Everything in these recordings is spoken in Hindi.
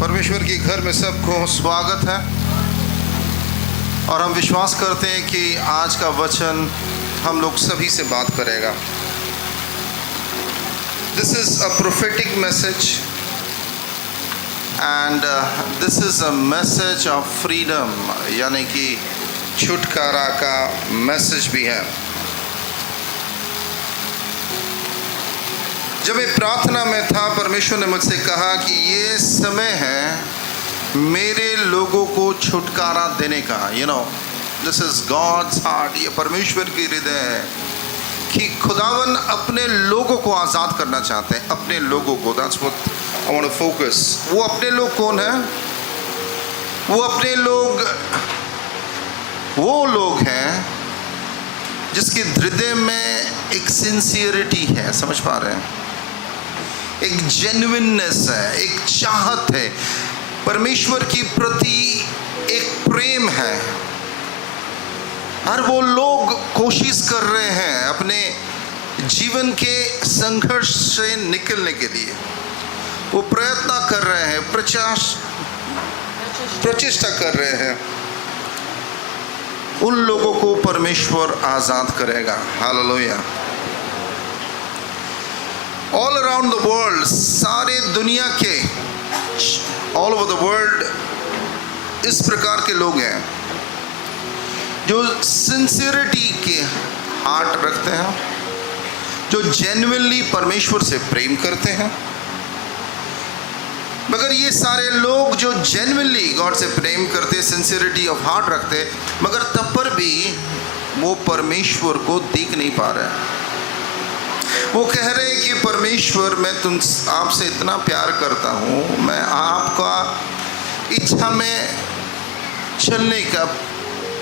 परमेश्वर के घर में सबको स्वागत है और हम विश्वास करते हैं कि आज का वचन हम लोग सभी से बात करेगा। This is a prophetic message and this is a message of freedom, यानी कि छुटकारा का मैसेज भी है। जब मैं प्रार्थना में था, परमेश्वर ने मुझसे कहा कि ये समय है मेरे लोगों को छुटकारा देने का। दिस इज गॉड्स हार्ट, ये परमेश्वर की हृदय है कि खुदावन अपने लोगों को आज़ाद करना चाहते हैं। अपने लोगों को, that's what I want to focus. वो अपने लोग कौन है? वो अपने लोग वो लोग हैं जिसके हृदय में एक सिंसियरिटी है, समझ पा रहे हैं? एक जेन्युइननेस है, एक चाहत है, परमेश्वर की प्रति एक प्रेम है। और वो लोग कोशिश कर रहे हैं अपने जीवन के संघर्ष से निकलने के लिए। वो प्रयत्न कर रहे हैं, प्रचेष्टा कर रहे हैं। उन लोगों को परमेश्वर आजाद करेगा। Hallelujah. All around the world, सारे दुनिया के, ऑल ओवर द वर्ल्ड इस प्रकार के लोग हैं जो सिंसियरिटी के हार्ट रखते हैं, जो जेन्युइनली परमेश्वर से प्रेम करते हैं। मगर ये सारे लोग जो जेन्युइनली गॉड से प्रेम करते, सिंसियरिटी ऑफ हार्ट रखते, मगर तब पर भी वो परमेश्वर को देख नहीं पा रहे। वो कह रहे हैं कि परमेश्वर, मैं आपसे इतना प्यार करता हूँ, मैं आपका इच्छा में चलने का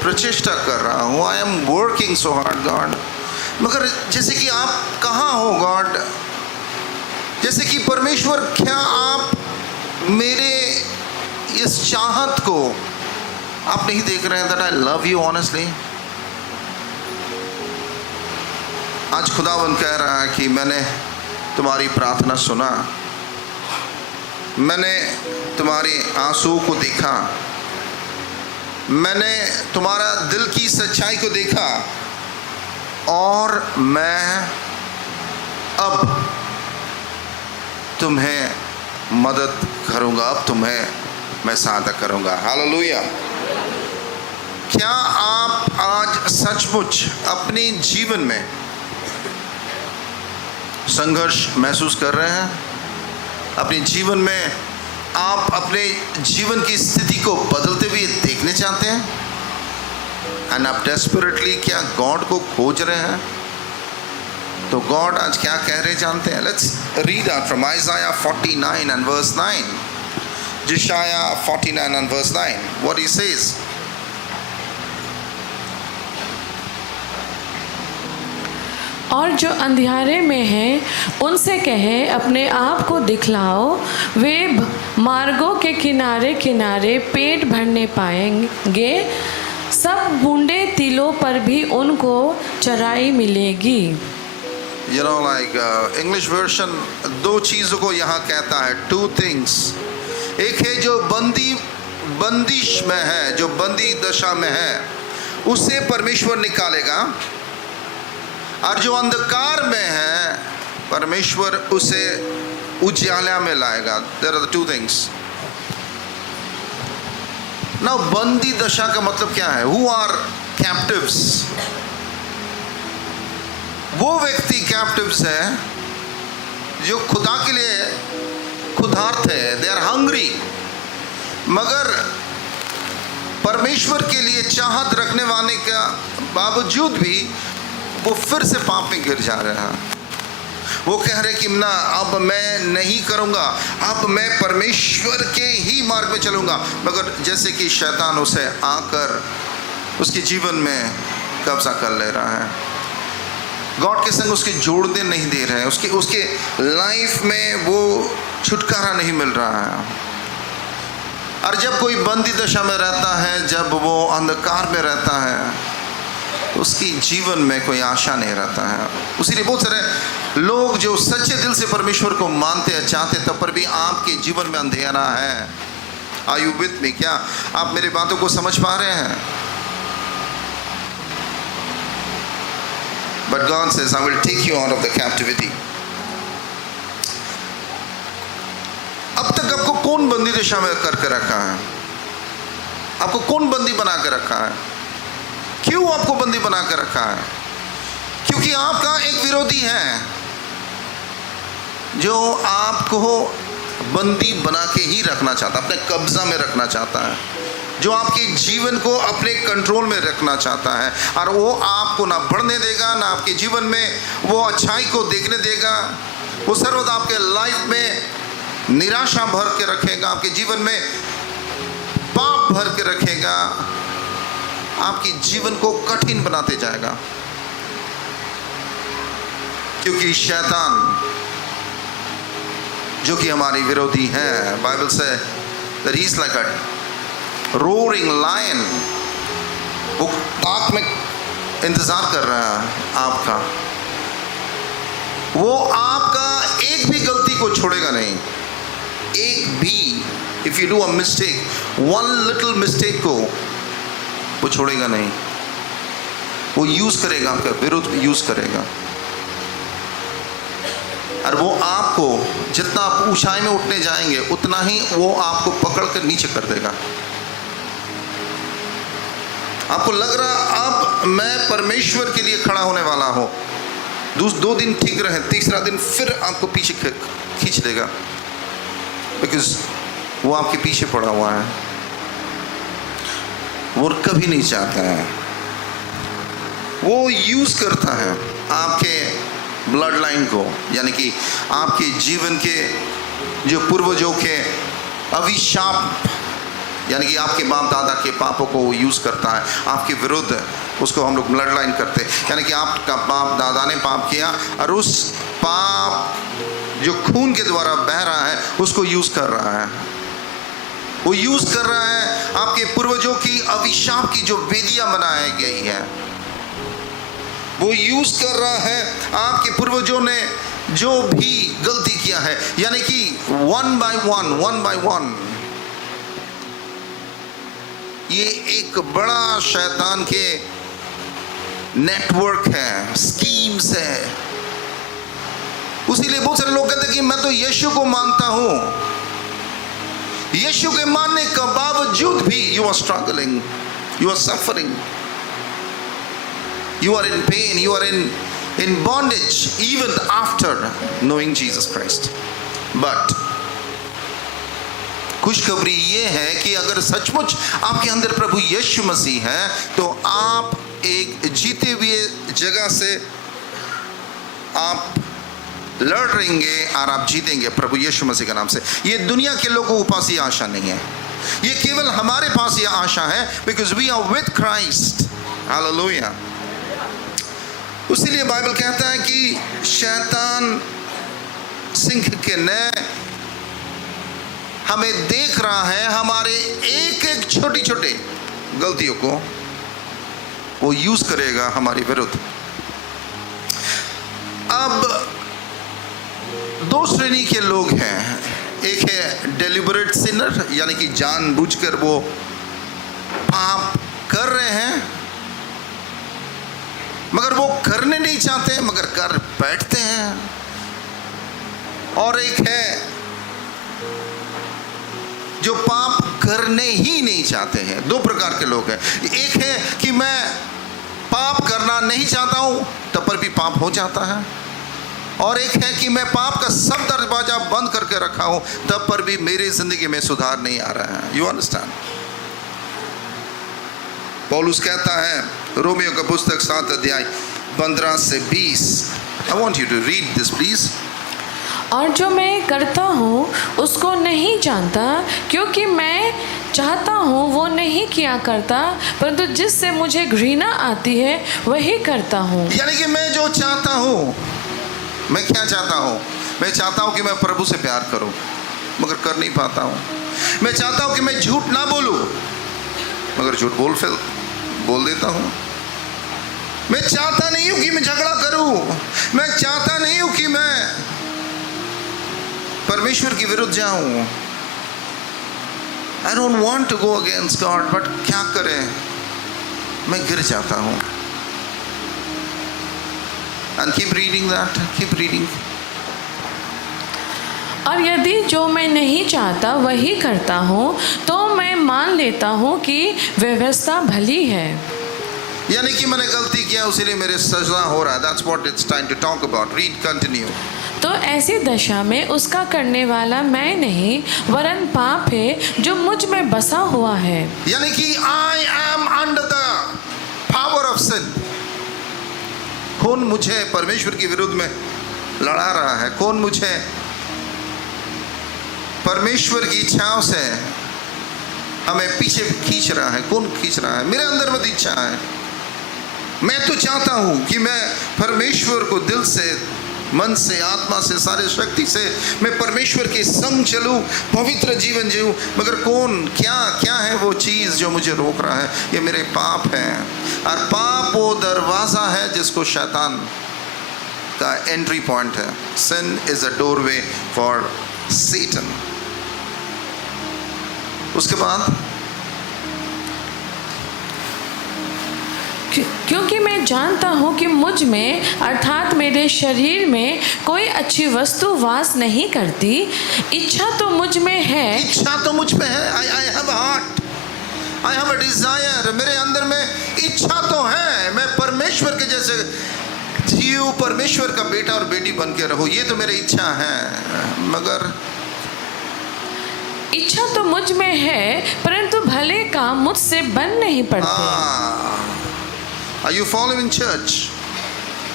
प्रचेष्टा कर रहा हूँ। I am working so hard God, मगर जैसे कि आप कहाँ हो गॉड? जैसे कि परमेश्वर, क्या आप मेरे इस चाहत को आप नहीं देख रहे हैं? That I love you honestly. आज खुदावन कह रहा है कि मैंने तुम्हारी प्रार्थना सुना, मैंने तुम्हारे आंसू को देखा, मैंने तुम्हारा दिल की सच्चाई को देखा, और मैं अब तुम्हें मदद करूंगा, अब तुम्हें मैं सहायता करूंगा। हालेलुया। क्या आप आज सचमुच अपने जीवन में संघर्ष महसूस कर रहे हैं? अपने जीवन में आप अपने जीवन की स्थिति को बदलते हुए देखने चाहते हैं? एंड आप डेस्परेटली क्या गॉड को खोज रहे हैं? तो गॉड आज क्या कह रहे जानते हैं? Let's read out from आइज़ाया 49 and verse 9. Jeshaiah 49 and verse 9. What he says? और जो अंधियारे में हैं उनसे कहे, अपने आप को दिखलाओ। वे मार्गों के किनारे किनारे पेट भरने पाएंगे, सब बूंदे तिलों पर भी उनको चराई मिलेगी। इंग्लिश वर्जन दो चीज़ों को यहाँ कहता है, टू थिंग्स। एक है जो बंदिश में है, जो बंदी दशा में है, उसे परमेश्वर निकालेगा, और जो अंधकार में है परमेश्वर उसे उजाला में लाएगा। There are the two things. Now बंदी दशा का मतलब क्या है? Who are captives? वो व्यक्ति कैप्टिव्स है जो खुदा के लिए खुदार्थ है, दे आर हंग्री, मगर परमेश्वर के लिए चाहत रखने वाले का बावजूद भी वो फिर से पाप में गिर जा रहे हैं। वो कह रहे कि ना, अब मैं नहीं करूँगा, अब मैं परमेश्वर के ही मार्ग में चलूँगा, मगर जैसे कि शैतान उसे आकर उसके जीवन में कब्जा कर ले रहा है। गॉड के संग उसके जोड़ने नहीं दे रहे हैं, उसके लाइफ में वो छुटकारा नहीं मिल रहा है। और जब कोई बंदी दशा में रहता है, जब वो अंधकार में रहता है, तो उसकी जीवन में कोई आशा नहीं रहता है। उसीलिए बहुत सारे लोग जो सच्चे दिल से परमेश्वर को मानते हैं, चाहते हैं, तब पर भी आपके जीवन में अंधेरा है। Are you with me? क्या आप मेरी बातों को समझ पा रहे हैं? But God says, I will take you out of the captivity. अब तक आपको कौन बंदी दशा में करके रखा है? आपको कौन बंदी बना के रखा है? क्यों आपको बंदी बना के रखा है? क्योंकि आपका एक विरोधी है जो आपको बंदी बना के ही रखना चाहता है, अपने कब्जा में रखना चाहता है, जो आपके जीवन को अपने कंट्रोल में रखना चाहता है, और वो आपको ना बढ़ने देगा, ना आपके जीवन में वो अच्छाई को देखने देगा। वो सर्वदा आपके लाइफ में निराशा भर के रखेगा, आपके जीवन में पाप भर के रखेगा, आपके जीवन को कठिन बनाते जाएगा। क्योंकि शैतान जो कि हमारे विरोधी है, बाइबल से that he is like a roaring lion, वो ताक में इंतजार कर रहा है आपका। वो आपका एक भी गलती को छोड़ेगा नहीं, एक भी, if you do a mistake, one little mistake को वो छोड़ेगा नहीं। वो यूज करेगा, आपका विरुद्ध यूज करेगा, और वो आपको जितना आप ऊंचाई में उठने जाएंगे उतना ही वो आपको पकड़ कर नीचे कर देगा। आपको लग रहा अब मैं परमेश्वर के लिए खड़ा होने वाला हूं, 2 दिन ठीक रहे, तीसरा दिन फिर आपको पीछे खींच देगा, बिकॉज वो आपके पीछे पड़ा हुआ है। वो कभी नहीं चाहता है, वो यूज करता है आपके ब्लड लाइन को, यानी कि आपके जीवन के जो पूर्वजों के अभिशाप, यानी कि आपके बाप दादा के पापों को यूज करता है आपके विरुद्ध। उसको हम लोग ब्लड लाइन करते हैं, यानी कि आपका बाप दादा ने पाप किया और उस पाप जो खून के द्वारा बह रहा है उसको यूज कर रहा है। वो यूज कर रहा है आपके पूर्वजों की अभिशाप की जो वेदियां बनाई गई है, वो यूज कर रहा है आपके पूर्वजों ने जो भी गलती किया है, यानी कि one by one ये एक बड़ा शैतान के नेटवर्क है, स्कीम्स है। उसीलिए बहुत सारे लोग कहते हैं कि मैं तो यीशु को मानता हूं, यीशु के मानने के बावजूद भी you are struggling, you are suffering, you are in pain, you are in bondage even after knowing Jesus Christ. But खुशखबरी ये है कि अगर सचमुच आपके अंदर प्रभु यीशु मसीह है तो आप एक जीते हुए जगह से आप लड़ रहेंगे और आप जीतेंगे प्रभु यीशु मसीह के नाम से। ये दुनिया के लोगों के पास ये आशा नहीं है, ये केवल हमारे पास ये आशा है, because we are with Christ. Hallelujah. उसीलिए बाइबल कहता है कि शैतान सिंह के नए हमें देख रहा है, हमारे एक एक छोटी छोटी गलतियों को वो यूज करेगा हमारे विरुद्ध। अब 2 श्रेणी के लोग हैं, एक है डेलिबरेट सिनर, यानी कि जानबूझकर वो पाप कर रहे हैं मगर वो करने नहीं चाहते मगर कर बैठते हैं, और एक है जो पाप करने ही नहीं चाहते हैं। 2 प्रकार के लोग हैं, एक है कि मैं पाप करना नहीं चाहता हूं तब पर भी पाप हो जाता है, और एक है कि मैं पाप का सब दरवाजा बंद करके रखा हूं तब पर भी मेरी जिंदगी में सुधार नहीं आ रहा है। You understand? पौलुस कहता है रोमियो का पुस्तक 7 अध्याय 15 से 20। I want you to read this please. और जो मैं करता हूँ उसको नहीं जानता, क्योंकि मैं चाहता हूँ वो नहीं किया करता, परंतु जिससे मुझे घृणा आती है वही करता हूँ। यानी कि मैं जो चाहता हूँ, मैं क्या चाहता हूँ? मैं चाहता हूँ कि मैं प्रभु से प्यार करूँ मगर कर नहीं पाता हूँ। मैं चाहता हूँ कि मैं झूठ ना बोलूँ मगर झूठ बोल देता हूँ। मैं चाहता नहीं हूं कि मैं झगड़ा करूं, मैं चाहता नहीं हूं कि मैं परमेश्वर के विरुद्ध जाऊं। I don't want to go against God, but क्या करें, मैं गिर जाता हूं। And keep reading that, keep reading. और यदि जो मैं नहीं चाहता वही करता हूँ तो मैं मान लेता हूँ कि व्यवस्था भली है। यानी कि मैंने गलती किया इसीलिए मेरे सजा हो रहा है। That's what it's trying to talk about. Read, continue. तो ऐसी दशा में उसका करने वाला मैं नहीं वरन पाप है जो मुझ में बसा हुआ है। यानी कि I am under the power of sin. कौन मुझे परमेश्वर के विरुद्ध में लड़ा रहा है? कौन मुझे परमेश्वर की इच्छाओं से हमें पीछे खींच रहा है? कौन खींच रहा है? मेरे अंदर में इच्छा है। मैं तो चाहता हूं कि मैं परमेश्वर को दिल से, मन से, आत्मा से, सारे शक्ति से मैं परमेश्वर के संग चलूं, पवित्र जीवन जीऊं, मगर कौन क्या है वो चीज़ जो मुझे रोक रहा है? ये मेरे पाप है। और पाप वो दरवाज़ा है जिसको शैतान का एंट्री पॉइंट है। sin is a doorway for Satan. उसके बाद क्योंकि मैं जानता हूँ कि मुझ में अर्थात मेरे शरीर में कोई अच्छी वस्तु वास नहीं करती। इच्छा तो मुझ में है, इच्छा तो मुझ में है। I have a heart, I have a desire. मेरे अंदर में इच्छा तो है, मैं परमेश्वर के जैसे जीव, परमेश्वर का बेटा और बेटी बन के रहूं, ये तो मेरी इच्छा है। मगर इच्छा तो मुझ में है परंतु भले काम मुझसे बन नहीं पड़ते। Are you following church?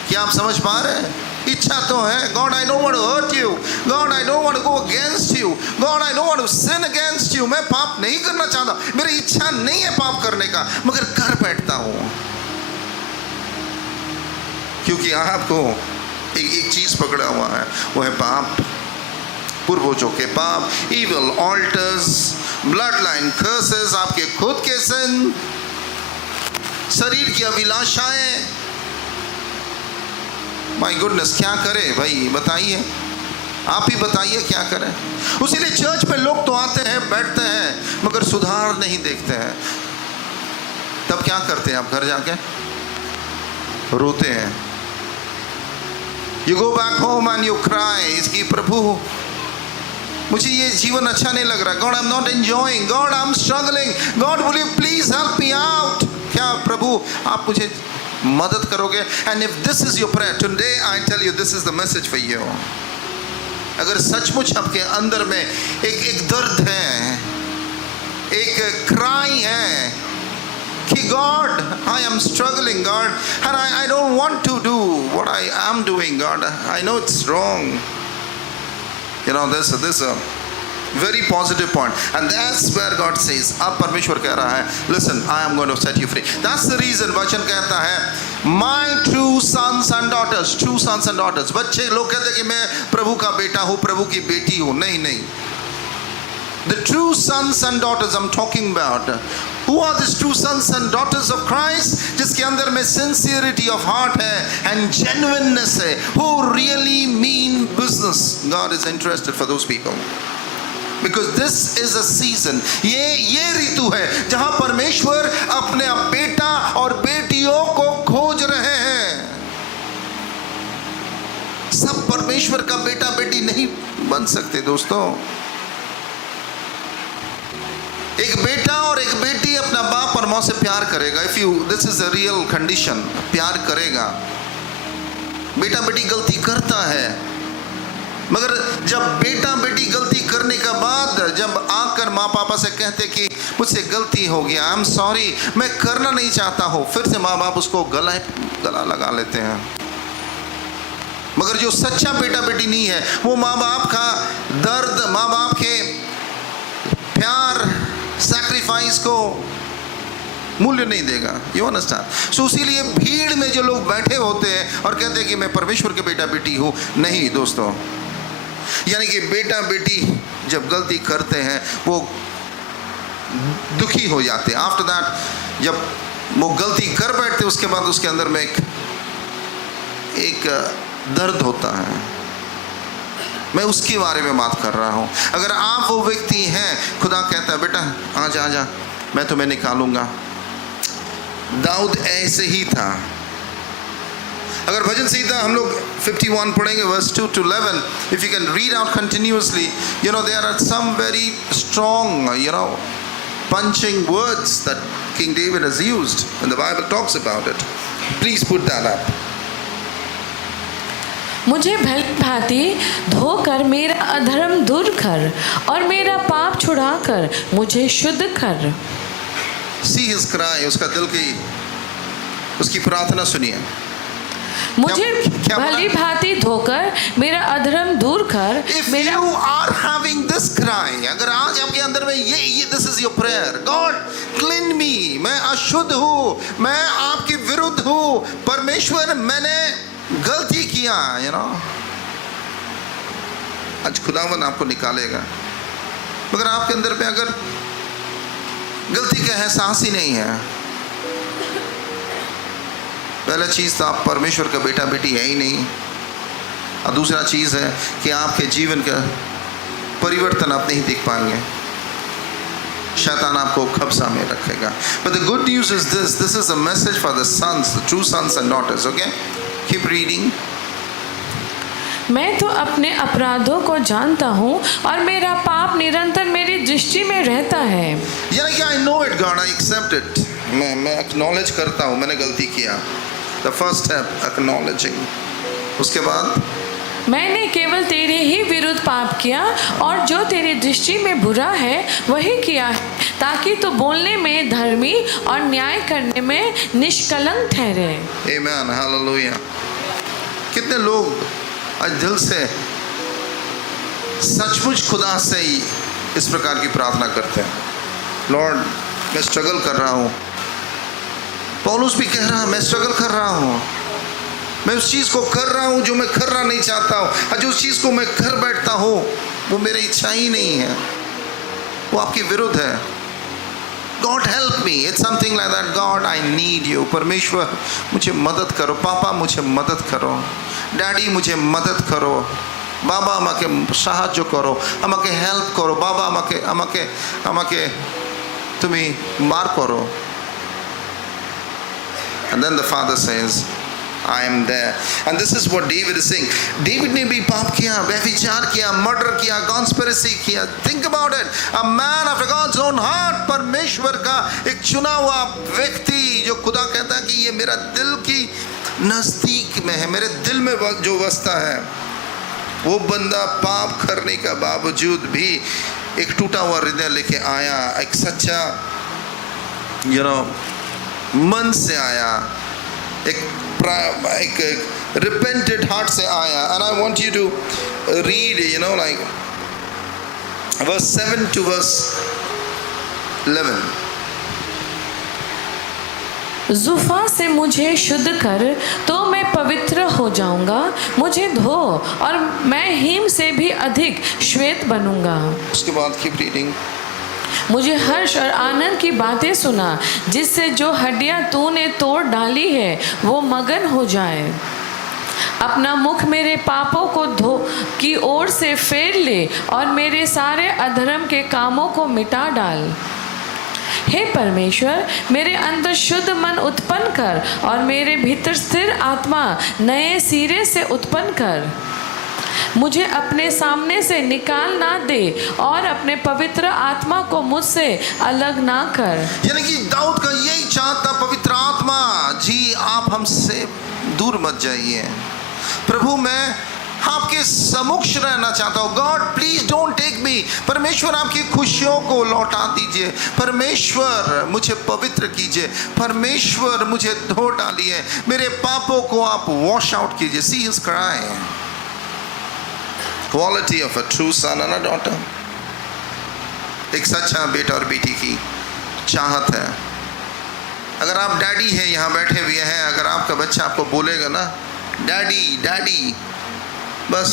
क्या आप समझ पा रहे हैं? इच्छा तो है। God, I don't want to hurt you. God, I don't want to go against you. God, I don't want to sin against you. मैं पाप नहीं करना चाहता, मेरी इच्छा नहीं है पाप करने का, मगर कर बैठता हूँ क्योंकि आपको एक चीज पकड़ा हुआ है, वो है पाप, पूर्वजों के पाप, evil altars, bloodline curses, आपके खुद के sin, शरीर की अभिलाषाएं। माय गुडनेस, क्या करें भाई? बताइए, आप ही बताइए क्या करें। उसीलिए चर्च में लोग तो आते हैं, बैठते हैं, मगर सुधार नहीं देखते हैं। तब क्या करते हैं आप? घर जाके रोते हैं। You go back home and you cry कि प्रभु मुझे ये जीवन अच्छा नहीं लग रहा। God, I'm not enjoying. God, I'm struggling. God, will you please help me out? क्या प्रभु आप मुझे मदद करोगे? And if this is your prayer today, I tell you this is the message for you. अगर सचमुच आपके अंदर में एक दर्द है, एक क्राई है कि God, I am struggling, God, and I don't want to do what I am doing, God. I know it's wrong. You know, this is a very positive point, and that's where God says, अब परमेश्वर कह रहा है, listen, I am going to set you free. That's the reason वचन कहता है, my true sons and daughters, true sons and daughters. बच्चे लोग कहते हैं कि मैं प्रभु का बेटा हूँ, प्रभु की बेटी हूँ। नहीं, the true sons and daughters I'm talking about. Who are these true sons and daughters of Christ? जिसके अंदर में sincerity of heart है and genuineness है, who really mean business. God is interested for those people. Because this is a season, ये ऋतु है जहां परमेश्वर अपने बेटा और बेटियों को खोज रहे हैं। सब परमेश्वर का बेटा बेटी नहीं बन सकते दोस्तों। एक बेटा और एक बेटी अपना बाप और माँ से प्यार करेगा। If you, this is a real condition, प्यार करेगा। बेटा बेटी गलती करता है, मगर जब बेटा बेटी गलती करने के बाद जब आकर माँ पापा से कहते कि मुझसे गलती हो गया, आई एम सॉरी, मैं करना नहीं चाहता हूँ, फिर से माँ बाप उसको गला लगा लेते हैं। मगर जो सच्चा बेटा बेटी नहीं है, वो माँ बाप का दर्द, माँ बाप के प्यार, सैक्रिफाइस को मूल्य नहीं देगा। You understand? सो इसीलिए भीड़ में जो लोग बैठे होते हैं और कहते हैं कि मैं परमेश्वर के बेटा बेटी हूँ, नहीं दोस्तों। यानी कि बेटा बेटी जब गलती करते हैं वो दुखी हो जाते हैं। आफ्टर दैट जब वो गलती कर बैठते, उसके बाद उसके अंदर में एक दर्द होता है। मैं उसके बारे में बात कर रहा हूँ। अगर आप वो व्यक्ति हैं, खुदा कहता है बेटा आजा आजा, मैं तुम्हें निकालूंगा। दाऊद ऐसे ही था। अगर भजन संहिता हम लोग 51 पढ़ेंगे verse 2 to 11, if you can read out continuously, you know there are some very strong, punching words that King David has used, and the Bible talks about it. Please put that up. मुझे भली भांति धोकर मेरा अधर्म दूर कर और मेरा पाप छुड़ा कर मुझे शुद्ध कर। See his cry, उसका दिल की उसकी प्रार्थना सुनिए। मुझे क्या भली भांति धोकर मेरा अधर्म दूर कर। If you are having this cry, अगर आज आपके अंदर में ये this is your prayer, God cleanse me, मैं अशुद्ध हूँ, मैं आपके विरुद्ध हूँ, परमेश्वर मैंने गलती किया, आज खुदावन आपको निकालेगा। मगर आपके अंदर पे अगर गलती का एहसास ही नहीं है, पहला चीज तो आप परमेश्वर का बेटा बेटी है ही नहीं, और दूसरा चीज है कि आपके जीवन का परिवर्तन आप नहीं देख पाएंगे। शैतान आपको कब्जा में रखेगा। But the good news is this is a message for the sons, the true sons and daughters. Okay, keep reading. मैं तो अपने अपराधों को जानता हूँ और मेरा पाप निरंतर मेरी दृष्टि में रहता है। यानी कि I know it God, I accept it. मैं acknowledge करता हूँ मैंने गलती किया। The first step, acknowledging. उसके बाद मैंने केवल तेरे ही विरुद्ध पाप किया और जो तेरी दृष्टि में बुरा है वही किया है, ताकि तू बोलने में धर्मी और न्याय करने में निष्कलंक ठहरे। Amen, hallelujah. कितने लोग आज दिल से सचमुच खुदा से ही इस प्रकार की प्रार्थना करते हैं, लॉर्ड मैं स्ट्रगल कर रहा हूँ। पौलुस भी कह रहा है मैं स्ट्रगल कर रहा हूँ, मैं उस चीज़ को कर रहा हूँ जो मैं करना नहीं चाहता हूँ, और जो उस चीज़ को मैं कर बैठता हूँ वो मेरी इच्छा ही नहीं है, वो आपके विरुद्ध है। God help me, it's something like that. God I need you. परमेश्वर मुझे मदद करो, पापा मुझे मदद करो, डैडी मुझे मदद करो, बाबा আমাকে সাহায্য করো, আমাকে হেল্প করো, বাবা আমাকে তুমি বার করো। And then the father says, I am there. And this is what David is saying. David ने भी पाप किया, व्यभिचार किया, मर्डर किया, कॉन्स्पिरेसी किया। Think about it. A man after God's own heart, परमेश्वर का एक चुना हुआ व्यक्ति जो खुदा कहता है कि ये मेरा दिल की नज़दीक में है, मेरे दिल में जो बसता है, वो बंदा पाप करने का बावजूद भी एक टूटा हुआ हृदय लेके आया, एक सच्चा मन से आया, एक repented heart से आया। And I want you to read like verse 7 to verse 11. जुफा से मुझे शुद्ध कर तो मैं पवित्र हो जाऊंगा, मुझे धो और मैं हिम से भी अधिक श्वेत बनूंगा। उसके बाद keep reading. मुझे हर्ष और आनंद की बातें सुना, जिससे जो हड्डियां तूने तोड़ डाली है वो मगन हो जाए। अपना मुख मेरे पापों को धो की ओर से फेर ले और मेरे सारे अधर्म के कामों को मिटा डाल। हे परमेश्वर, मेरे अंदर शुद्ध मन उत्पन्न कर और मेरे भीतर स्थिर आत्मा नए सिरे से उत्पन्न कर। मुझे अपने सामने से निकाल ना दे और अपने पवित्र आत्मा को मुझसे अलग ना कर। यानी कि दाऊद का यही चाहता, पवित्र आत्मा जी आप हमसे दूर मत जाइए। प्रभु मैं आपके सम्मुख रहना चाहता हूँ। God please don't take me. परमेश्वर आपकी खुशियों को लौटा दीजिए। परमेश्वर मुझे पवित्र कीजिए। परमेश्वर मुझे धो डालिए, मेरे पापों को आप वॉश आउट कीजिए। See his cry, quality of a true son and a daughter. एक सच्चा बेटा और बेटी की चाहत है। अगर आप डैडी हैं, यहाँ बैठे हुए हैं, अगर आपका बच्चा आपको बोलेगा ना डैडी डैडी, बस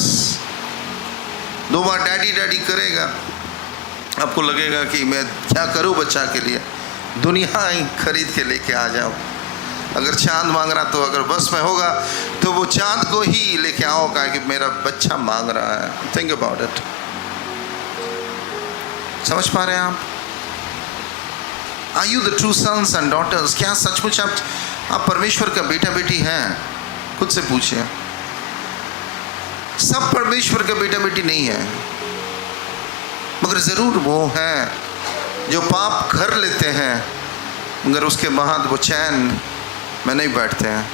2 बार डैडी डैडी करेगा, आपको लगेगा कि मैं क्या करूं बच्चा के लिए। दुनिया ही खरीद के लेके आ जाओ। अगर चांद मांग रहा तो अगर बस में होगा तो वो चांद को ही लेके आओ, कहा कि मेरा बच्चा मांग रहा है। Think about it. समझ पा रहे हैं आप? Are you the true sons and daughters? क्या सचमुच आप परमेश्वर का बेटा बेटी हैं? खुद से पूछिए। सब परमेश्वर का बेटा बेटी नहीं है, मगर जरूर वो हैं जो पाप कर लेते हैं मगर उसके बाद वो चैन में नहीं बैठते हैं,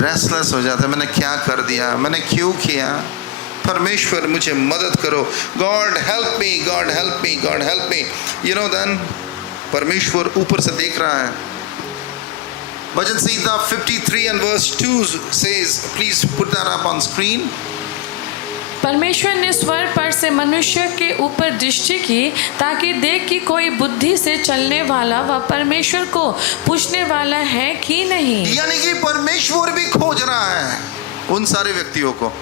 रेस्टलेस हो जाते हैं। मैंने क्या कर दिया, मैंने क्यों किया? परमेश्वर मुझे मदद करो। God help me, God help me, God help me. You know then परमेश्वर ऊपर से देख रहा है। भजन संहिता 53 and verse 2 says, please put that up on screen. परमेश्वर ने स्वर पर से मनुष्य के ऊपर दृष्टि की ताकि देख कि कोई बुद्धि से चलने वाला व परमेश्वर को पूछने वाला है कि नहीं। यानी कि परमेश्वर भी खोज रहा है उन सारे व्यक्तियों को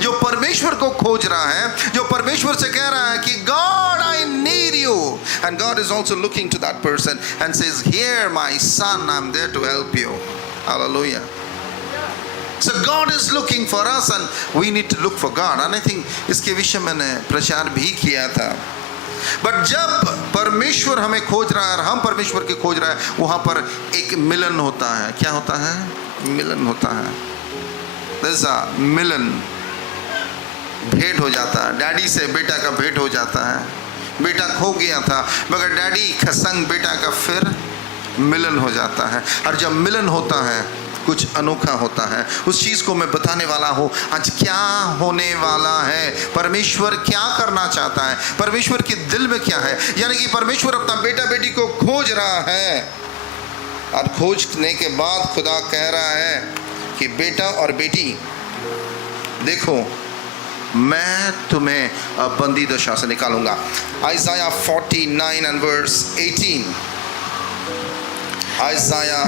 जो परमेश्वर को खोज रहा है, जो परमेश्वर से कह रहा है कि God I need you, and God is also looking to that person and says hear my son, I am there to help you. Hallelujah. So God is looking for us and we need to look for God. And I think इसके विषय मैंने प्रचार भी किया था। बट जब परमेश्वर हमें खोज रहा है और हम परमेश्वर की खोज रहा है, वहाँ पर एक मिलन होता है। क्या होता है? मिलन होता है। There's a मिलन, भेंट हो जाता है। डैडी से बेटा का भेंट हो जाता है। बेटा खो गया था मगर डैडी का संग बेटा का फिर मिलन हो जाता है। और जब मिलन होता है कुछ अनोखा होता है। उस चीज़ को मैं बताने वाला हूँ आज क्या होने वाला है, परमेश्वर क्या करना चाहता है, परमेश्वर के दिल में क्या है। यानी कि परमेश्वर अपना बेटा बेटी को खोज रहा है और खोजने के बाद खुदा कह रहा है कि बेटा और बेटी देखो मैं तुम्हें बंदी दशा से निकालूंगा। आइज़ाया 49 and verse 18।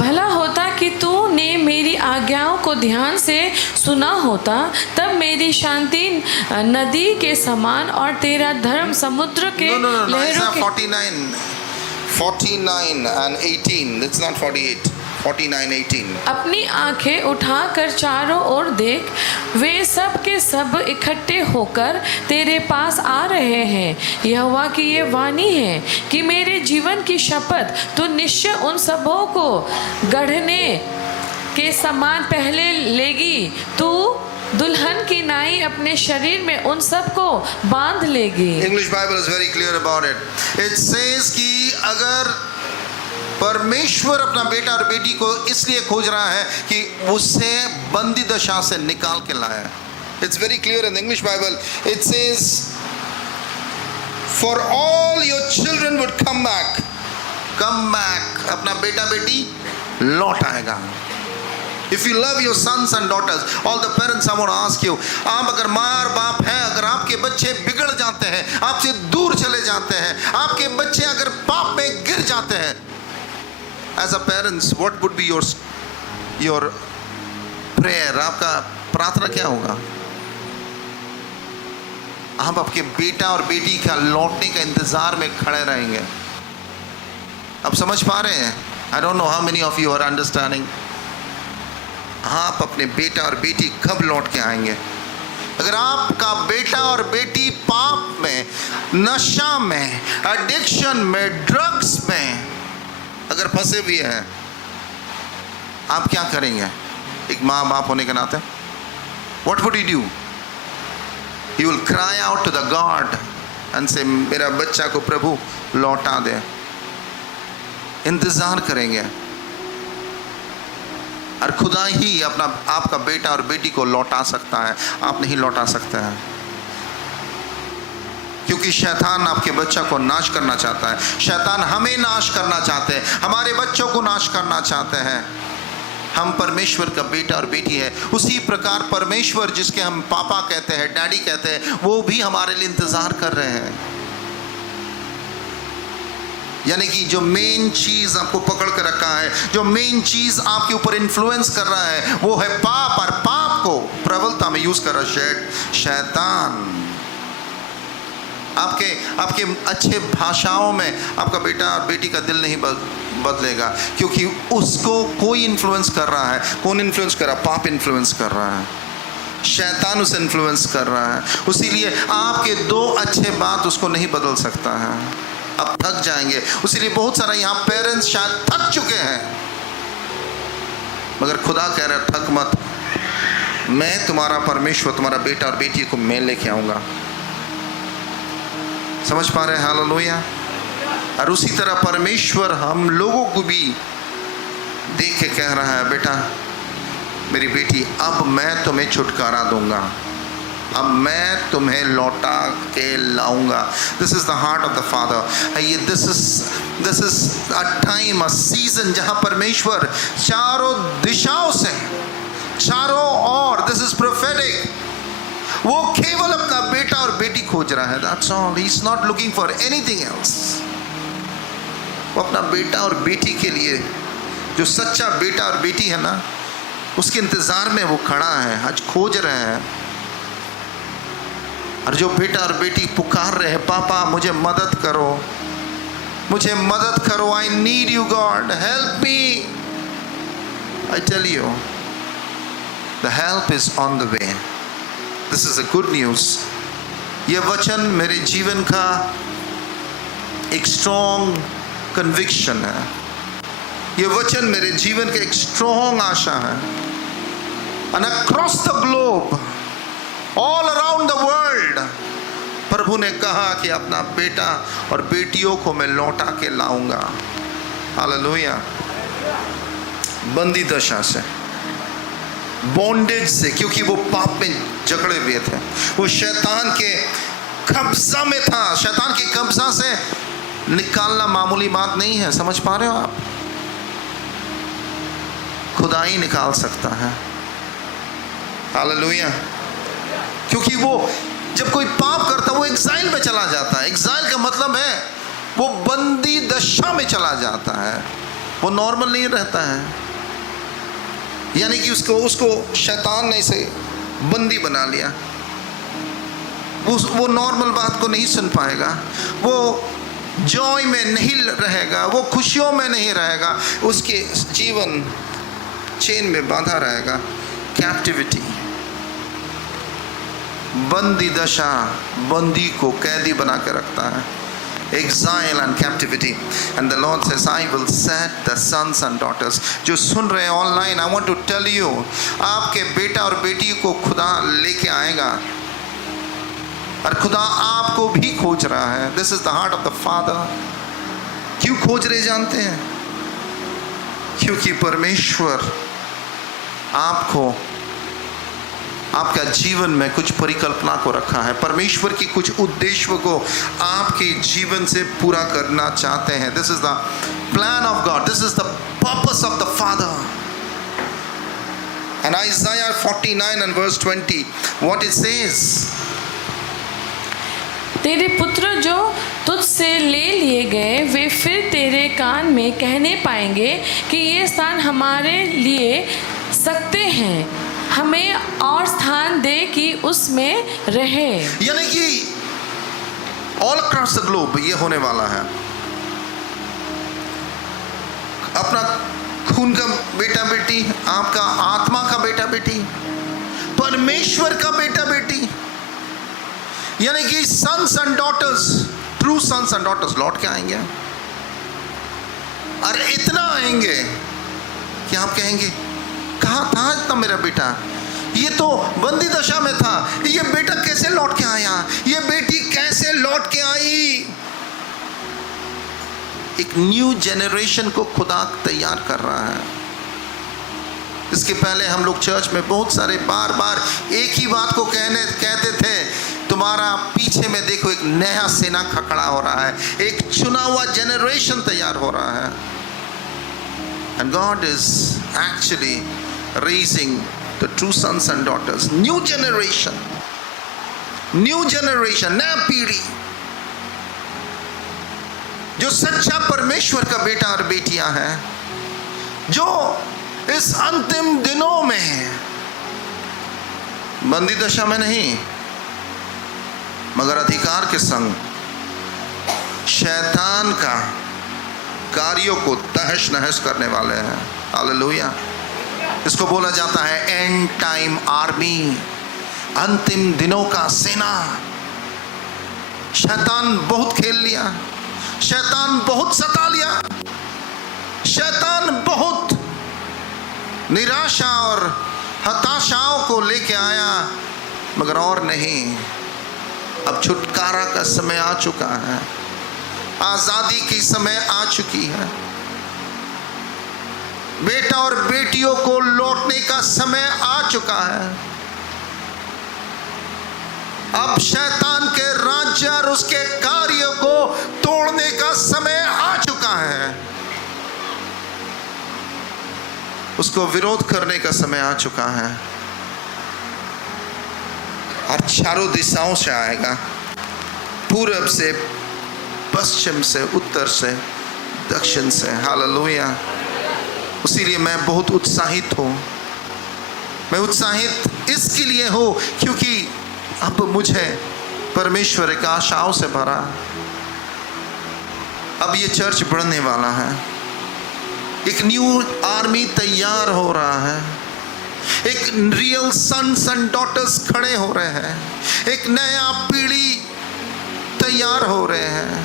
भला होता कि तूने मेरी आज्ञाओं को ध्यान से सुना होता, तब मेरी शांति नदी के समान और तेरा धर्म समुद्र के लहरों के। 49 and 18, it's not 48, 49:18। अपनी आंखें उठाकर चारों ओर देख, वे सब के सब इकट्ठे होकर तेरे पास आ रहे हैं। यहोवा की ये वाणी है कि मेरे जीवन की शपथ तू निश्चय उन सबों को गढ़ने के समान पहले लेगी। तू दुल्हन की नाई अपने शरीर में उन सब को बांध लेगी। English Bible is very clear about it. It says कि अगर परमेश्वर अपना बेटा और बेटी को इसलिए खोज रहा है कि उसे बंदी दशा से निकाल के लाए। It's very clear in the English Bible. It says, "For all your children would come back." Come back. अपना बेटा बेटी लौट आएगा। If you love your sons and daughters, all the parents, I want to ask you, आप अगर माँ और बाप हैं, अगर आपके बच्चे बिगड़ जाते हैं, आपसे दूर चले जाते हैं, आपके बच्चे अगर पाप में गिर जाते हैं, as a parents, what would be your prayer? आपका प्रार्थना क्या होगा? आप आपके बेटा और बेटी का लौटने का इंतजार में खड़े रहेंगे। आप समझ पा रहे हैं? I don't know how many of you are understanding. आप अपने बेटा और बेटी कब लौट के आएंगे? अगर आपका बेटा और बेटी पाप में, नशा में, एडिक्शन में, ड्रग्स में अगर फंसे हुए हैं, आप क्या करेंगे एक माँ बाप होने के नाते? What would you do? You will cry out to the God and say, मेरा बच्चा को प्रभु लौटा दे। इंतजार करेंगे और खुदा ही अपना आपका बेटा और बेटी को लौटा सकता है, आप नहीं लौटा सकते हैं। क्योंकि शैतान आपके बच्चा को नाश करना चाहता है। शैतान हमें नाश करना चाहते हैं, हमारे बच्चों को नाश करना चाहते हैं। हम परमेश्वर का बेटा और बेटी है। उसी प्रकार परमेश्वर जिसके हम पापा कहते हैं, डैडी कहते हैं, वो भी हमारे लिए इंतजार कर रहे हैं। यानी कि जो मेन चीज आपको पकड़ कर रखा है, जो मेन चीज आपके ऊपर इन्फ्लुएंस कर रहा है, वो है पाप। और पाप को प्रबलता में यूज कर रहा है शैतान। आपके अच्छे भाषाओं में आपका बेटा और बेटी का दिल नहीं बदलेगा, क्योंकि उसको कोई इन्फ्लुएंस कर रहा है। कौन इन्फ्लुएंस कर रहा है? पाप इन्फ्लुएंस कर रहा है, शैतान उसे इन्फ्लुएंस कर रहा है। इसीलिए आपके दो अच्छे बात उसको नहीं बदल सकता है। आप थक जाएंगे। इसीलिए बहुत सारा यहाँ पेरेंट्स शायद थक चुके हैं, मगर खुदा कह रहा है थक मत, मैं तुम्हारा परमेश्वर, तुम्हारा बेटा और बेटी को मैं लेके आऊंगा। समझ पा रहे हैं? हालेलुया। और उसी तरह परमेश्वर हम लोगों को भी देख के कह रहा है, बेटा मेरी बेटी, अब मैं तुम्हें छुटकारा दूंगा, अब मैं तुम्हें लौटा के लाऊंगा। This is the heart of the father. ये this is a time, a season जहां परमेश्वर चारों दिशाओं से, चारों ओर, दिस इज प्रोफेटिक, वो केवल अपना बेटा और बेटी खोज रहा है। That's all. He is not looking for anything else. वो अपना बेटा और बेटी के लिए, जो सच्चा बेटा और बेटी है ना, उसके इंतजार में वो खड़ा है, आज खोज रहे हैं। और जो बेटा और बेटी पुकार रहे हैं, पापा मुझे मदद करो, मुझे मदद करो, I need you God, help me. I tell you, the help is on the way. This is a good news. ये वचन मेरे जीवन का एक स्ट्रॉन्ग कन्विक्शन है। ये वचन मेरे जीवन का एक स्ट्रॉन्ग आशा है। And across the globe, all around the world, प्रभु ने कहा कि अपना बेटा और बेटियों को मैं लौटा के लाऊंगा। हालेलुया। बंदी दशा से, बॉन्डेज से, क्योंकि वो पाप में जकड़े हुए थे, वो शैतान के कब्जा में था। शैतान के कब्जा से निकालना मामूली बात नहीं है। समझ पा रहे हो आप? खुदा ही निकाल सकता है। हालेलुया। क्योंकि वो जब कोई पाप करता है वो एक्साइल में चला जाता है। एक्साइल का मतलब है वो बंदी दशा में चला जाता है, वो नॉर्मल नहीं रहता है। यानी कि उसको शैतान ने इसे बंदी बना लिया। वो नॉर्मल बात को नहीं सुन पाएगा, वो जॉय में नहीं रहेगा, वो खुशियों में नहीं रहेगा, उसके जीवन चेन में बांधा रहेगा। कैप्टिविटी, बंदी दशा बंदी को कैदी बना के रखता है। Exile and captivity. And the Lord says, I will set the sons and daughters. जो सुन रहे हैं online, I want to tell you, आपके बेटा और बेटी को खुदा लेके आएगा, और खुदा आपको भी खोज रहा है। This is the heart of the Father. क्यों खोज रहे जानते हैं? क्योंकि परमेश्वर आपको, आपका जीवन में कुछ परिकल्पना को रखा है। परमेश्वर की कुछ उद्देश्य को आपके जीवन से पूरा करना चाहते हैं। This is the plan of God, this is the purpose of the father. And Isaiah 49 and verse 20, what it says, तेरे पुत्र जो तुझसे ले लिए गए वे फिर तेरे कान में कहने पाएंगे कि ये स्थान हमारे लिए सकते हैं, हमें और स्थान दे कि उसमें रहे। यानी कि ऑल अक्रॉस द ग्लोब ये होने वाला है। अपना खून का बेटा बेटी, आपका आत्मा का बेटा बेटी, परमेश्वर का बेटा बेटी, यानी कि sons and daughters, true sons and daughters लौट के आएंगे। और इतना आएंगे कि आप कहेंगे, कहाँ था इतना मेरा बेटा? ये तो बंदी दशा में था, ये बेटा कैसे लौट के आया? ये बेटी कैसे लौट के आई? एक न्यू जनरेशन को खुदा तैयार कर रहा है। इसके पहले हम लोग चर्च में बहुत सारे बार बार एक ही बात को कहते थे, तुम्हारा पीछे में देखो एक नया सेना खड़ा हो रहा है, एक चुना हुआ जनरेशन तैयार हो रहा है। And God is actually raising the true sons and daughters, new generation, नया पीढ़ी जो सच्चा परमेश्वर का बेटा और बेटियां हैं, जो इस अंतिम दिनों में बंदी दशा में नहीं मगर अधिकार के संग शैतान का कार्यों को तहस नहस करने वाले हैं। हालेलुया। इसको बोला जाता है एंड टाइम आर्मी, अंतिम दिनों का सेना। शैतान बहुत खेल लिया, शैतान बहुत सता लिया, शैतान बहुत निराशा और हताशाओं को लेके आया, मगर और नहीं, अब छुटकारा का समय आ चुका है, आजादी की समय आ चुकी है। बेटा और बेटियों को लौटने का समय आ चुका है। अब शैतान के राज्य और उसके कार्यों को तोड़ने का समय आ चुका है। उसको विरोध करने का समय आ चुका है। और चारों दिशाओं से आएगा, पूरब से, पश्चिम से, उत्तर से, दक्षिण से। हालेलुया। इसीलिए मैं बहुत उत्साहित हूँ। मैं उत्साहित इसके लिए हूँ क्योंकि अब मुझे परमेश्वर एक आशाओं से भरा। अब ये चर्च बढ़ने वाला है, एक न्यू आर्मी तैयार हो रहा है, एक रियल सन्स एंड डॉटर्स खड़े हो रहे हैं, एक नया पीढ़ी तैयार हो रहे हैं।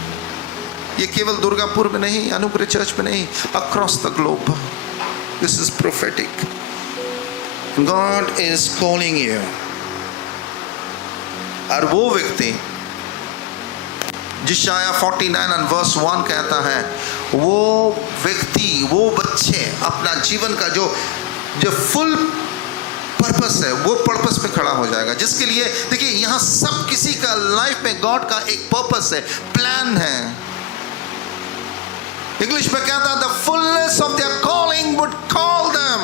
ये केवल दुर्गापुर में नहीं, अनुग्रह चर्च में नहीं, across the globe. This is prophetic. God is calling you. और वो व्यक्ति जिशाया 49 and verse 1 कहता है, वो व्यक्ति, वो बच्चे अपना जीवन का जो फुल पर्पस है, वो पर्पस में खड़ा हो जाएगा। जिसके लिए देखिए, यहाँ सब किसी का लाइफ में गॉड का एक पर्पस है, प्लान है। इंग्लिश में कहता है, the fullness of their calling would call them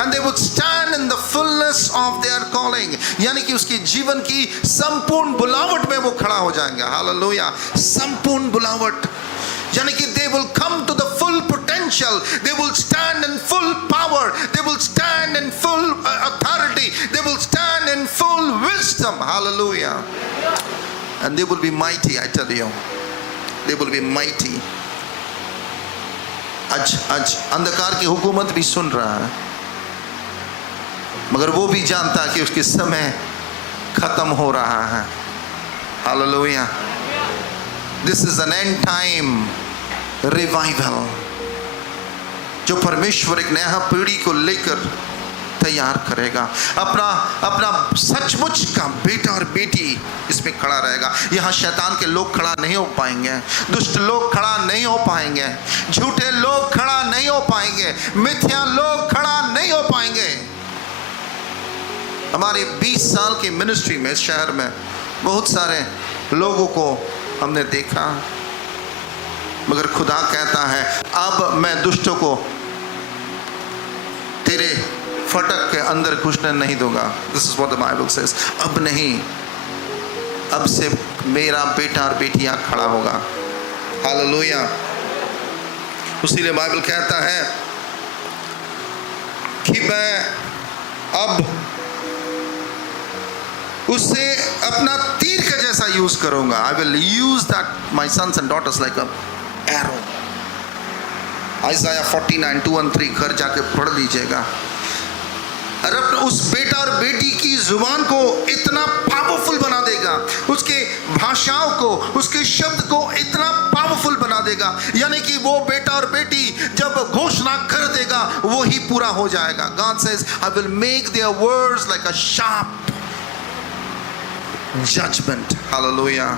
and they would stand in the fullness of their calling. यानी कि उसकी जीवन की संपूर्ण बुलावट में वो खड़ा हो जाएंगे। हालेलुया। संपूर्ण बुलावट, यानी कि they will come to the full potential, they will stand in full power, they will stand in full authority, they will stand in full wisdom. Hallelujah. And they will be mighty, I tell you. They will be mighty. आज अंधकार की हुकूमत भी सुन रहा है, मगर वो भी जानता कि उसके समय खत्म हो रहा है। Hallelujah. This is an end time revival, जो परमेश्वर एक नया पीढ़ी को लेकर तैयार करेगा। अपना सचमुच का बेटा और बेटी इसमें खड़ा रहेगा। यहाँ शैतान के लोग खड़ा नहीं हो पाएंगे, दुष्ट लोग खड़ा नहीं हो पाएंगे, झूठे लोग खड़ा नहीं हो पाएंगे, मिथ्या लोग खड़ा नहीं हो पाएंगे। हमारे 20 साल की मिनिस्ट्री में इस शहर में बहुत सारे लोगों को हमने देखा, मगर खुदा कहता है, अब मैं दुष्टों को तेरे फटक के अंदर घुसने नहीं दूंगा। This is what the Bible says. अब नहीं, अब से मेरा बेटा और बेटियां खड़ा होगा। हालेलुया। इसीलिए बाइबल कहता है कि मैं अब उससे अपना तीर का जैसा यूज करूंगा। I will use that my sons and daughters like a arrow. Isaiah 49 2 and 3 घर जाके पढ़ लीजिएगा। और उस बेटा और बेटी की जुबान को इतना पावरफुल बना देगा, उसके भाषाओं को, उसके शब्द को इतना पावरफुल बना देगा, यानी कि वो बेटा और बेटी जब घोषणा कर देगा वो ही पूरा हो जाएगा। God says, I will make their words like a sharp judgment. Hallelujah.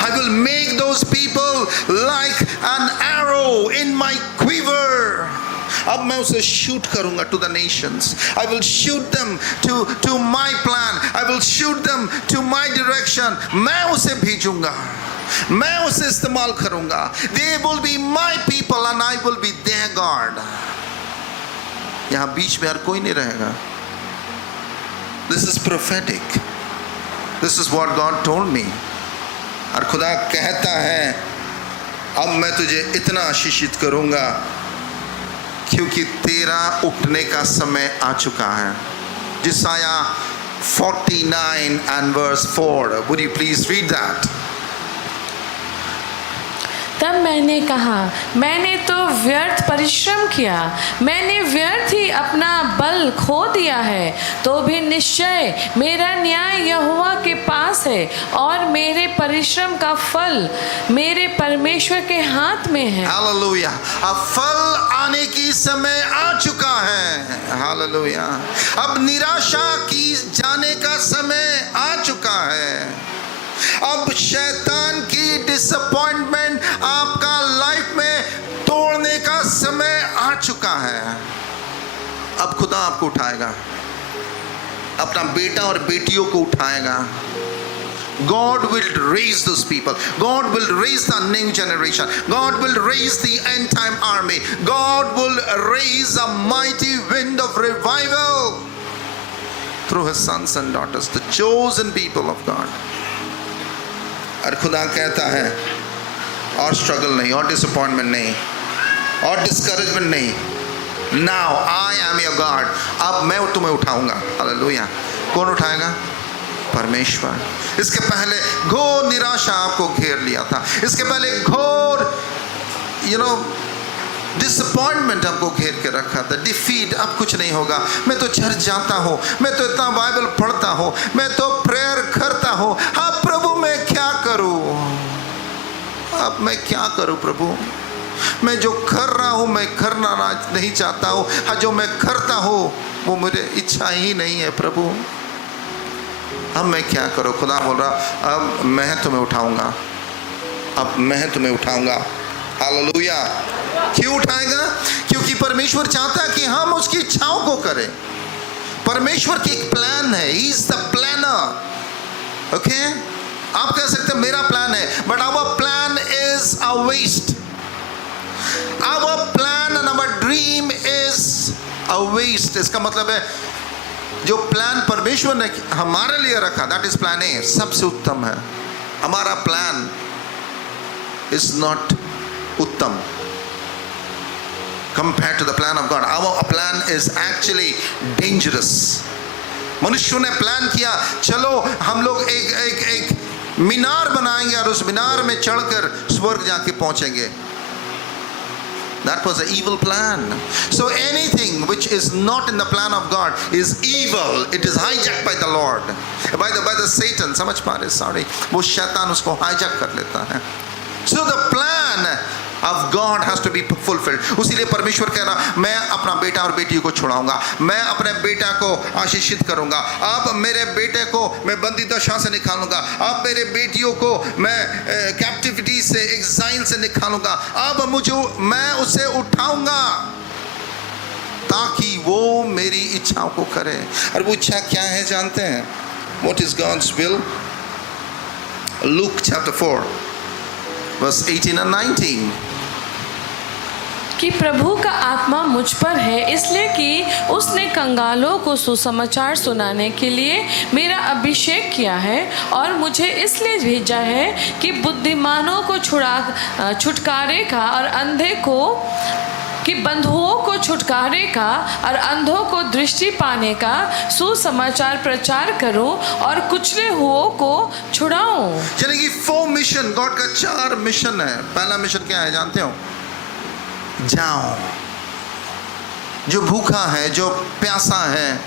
I will make those people like an arrow in my quiver. अब मैं उसे शूट करूंगा to the nations. I will shoot them to my plan. I will shoot them to my direction. मैं उसे भेजूंगा, मैं उसे इस्तेमाल करूंगा। They will be my people and I will be their God. यहाँ बीच में हर कोई नहीं रहेगा। This is prophetic. This is what God told me. और खुदा कहता है, अब मैं तुझे इतना आशीषित करूंगा क्योंकि तेरा उठने का समय आ चुका है। जिसाया 49 and verse 4. Would you please read that? तब मैंने कहा, मैंने तो व्यर्थ परिश्रम किया, मैंने व्यर्थ ही अपना बल खो दिया है। तो भी निश्चय मेरा न्याय यहोवा के पास है और मेरे परिश्रम का फल मेरे परमेश्वर के हाथ में है। हालेलुया। अब फल आने की समय आ चुका है। हालेलुया। अब निराशा की जाने का समय आ चुका है। अब शैतान की डिसअपॉइंटमेंट आपका लाइफ में तोड़ने का समय आ चुका है। अब खुदा आपको उठाएगा, अपना बेटा और बेटियों को उठाएगा। God will raise those people. God will raise the new generation. God will raise the end time army. God will raise a mighty wind of revival through his sons and daughters, the chosen people of God. और खुदा कहता है और स्ट्रगल नहीं, और डिसअपॉइंटमेंट नहीं, और डिस्करेजमेंट नहीं। Now I am your God. अब मैं तुम्हें उठाऊंगा। हालेलुया। कौन उठाएगा? परमेश्वर। इसके पहले घोर निराशा आपको घेर लिया था, इसके पहले घोर डिसअपॉइंटमेंट आपको घेर के रखा था, डिफीट। अब कुछ नहीं होगा, मैं तो चर्च जाता हूँ, मैं तो इतना बाइबल पढ़ता हूँ, मैं तो प्रेयर करता हूँ। अब प्रभु मैं क्या करूँ? अब मैं क्या करूँ प्रभु? मैं जो कर रहा हूँ मैं करना नहीं चाहता हूँ। हाँ, जो मैं करता हूँ वो मेरी इच्छा ही नहीं है प्रभु। अब मैं क्या करूँ? खुदा बोल रहा, अब मैं तुम्हें उठाऊंगा, अब मैं तुम्हें उठाऊंगा। हालेलुया। क्यों उठाएगा? क्योंकि परमेश्वर चाहता है कि हम उसकी इच्छाओं को करें। परमेश्वर की एक प्लान है, he is the planner. Okay, आप कह सकते हैं मेरा प्लान है, but our plan is a waste. Our plan and our dream is a waste. इसका मतलब है जो प्लान परमेश्वर ने हमारे लिए रखा, दैट इज प्लान ए, सबसे उत्तम है। हमारा प्लान इज नॉट उत्तम compared to the plan of God. Our plan is actually dangerous. मनुष्यों ने प्लान किया, चलो हम लोग एक मीनार बनाएंगे और उस मीनार में चढ़कर स्वर्ग जाके पहुंचेंगे। That was an evil plan. So anything which is not in the plan of God is evil. It is hijacked by the Lord, by the Satan. समझ पा रहे? Sorry, वो शैतान उसको hijack कर लेता है। So the plan of God has to be fulfilled. उसीलिए परमेश्वर कह रहा, मैं अपना बेटा और बेटी को छुड़ाऊंगा, मैं अपने बेटा को आशीषित करूंगा, अब मेरे बेटे को मैं बंदी दशा से निकालूंगा, अब मेरे बेटियों को मैं कैप्टिविटी से, एग्जाइल से निकालूंगा, अब मैं उसे उठाऊंगा ताकि वो मेरी इच्छाओं को करे। और वो इच्छा क्या है जानते हैं? What is God's will? Luke chapter 4 verse 18 and 19। कि प्रभु का आत्मा मुझ पर है, इसलिए कि उसने कंगालों को सुसमाचार सुनाने के लिए मेरा अभिषेक किया है, और मुझे इसलिए भेजा है कि बुद्धिमानों को छुटकारे का और अंधे को, कि बंधुओं को छुटकारे का और अंधों को दृष्टि पाने का सुसमाचार प्रचार करूं और कुचले हुओं को छुड़ाऊं। यानी कि 4 मिशन, गॉड का 4 मिशन है। पहला मिशन क्या है जानते हो? जाओ, जो भूखा है, जो प्यासा है,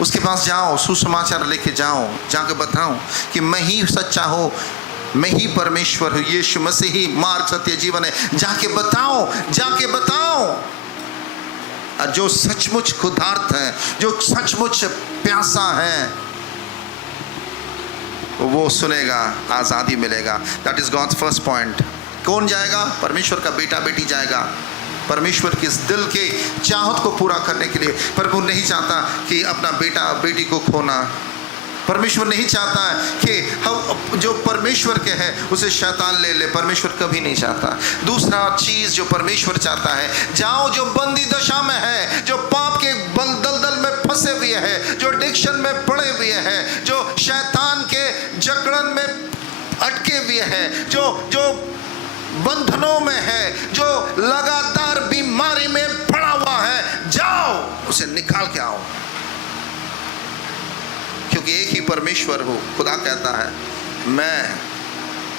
उसके पास जाओ, सुसमाचार लेके जाओ, जाके बताओ कि मैं ही सच्चा हूँ, मैं ही परमेश्वर हूँ, यीशु मसीह ही मार्ग सत्य जीवन है। जाके बताओ, जाके बताओ। और जो सचमुच खुदार्थ है, जो सचमुच प्यासा है, वो सुनेगा, आज़ादी मिलेगा। That is God's first point. कौन जाएगा? परमेश्वर का बेटा बेटी जाएगा, परमेश्वर के इस दिल के चाहत को पूरा करने के लिए। प्रभु नहीं चाहता कि अपना बेटा बेटी को खोना। परमेश्वर नहीं चाहता है कि हम जो परमेश्वर के हैं उसे शैतान ले ले। परमेश्वर कभी नहीं चाहता। दूसरा चीज़ जो परमेश्वर चाहता है, जाओ जो बंदी दशा में है, जो पाप के दलदल में फंसे हुए हैं, जो एडिक्शन में पड़े हुए हैं, जो शैतान के जकड़न में अटके हुए हैं, जो बंधनों में है, जो लगातार बीमारी में पड़ा हुआ है, जाओ उसे निकाल के आओ। क्योंकि एक ही परमेश्वर हो। खुदा कहता है मैं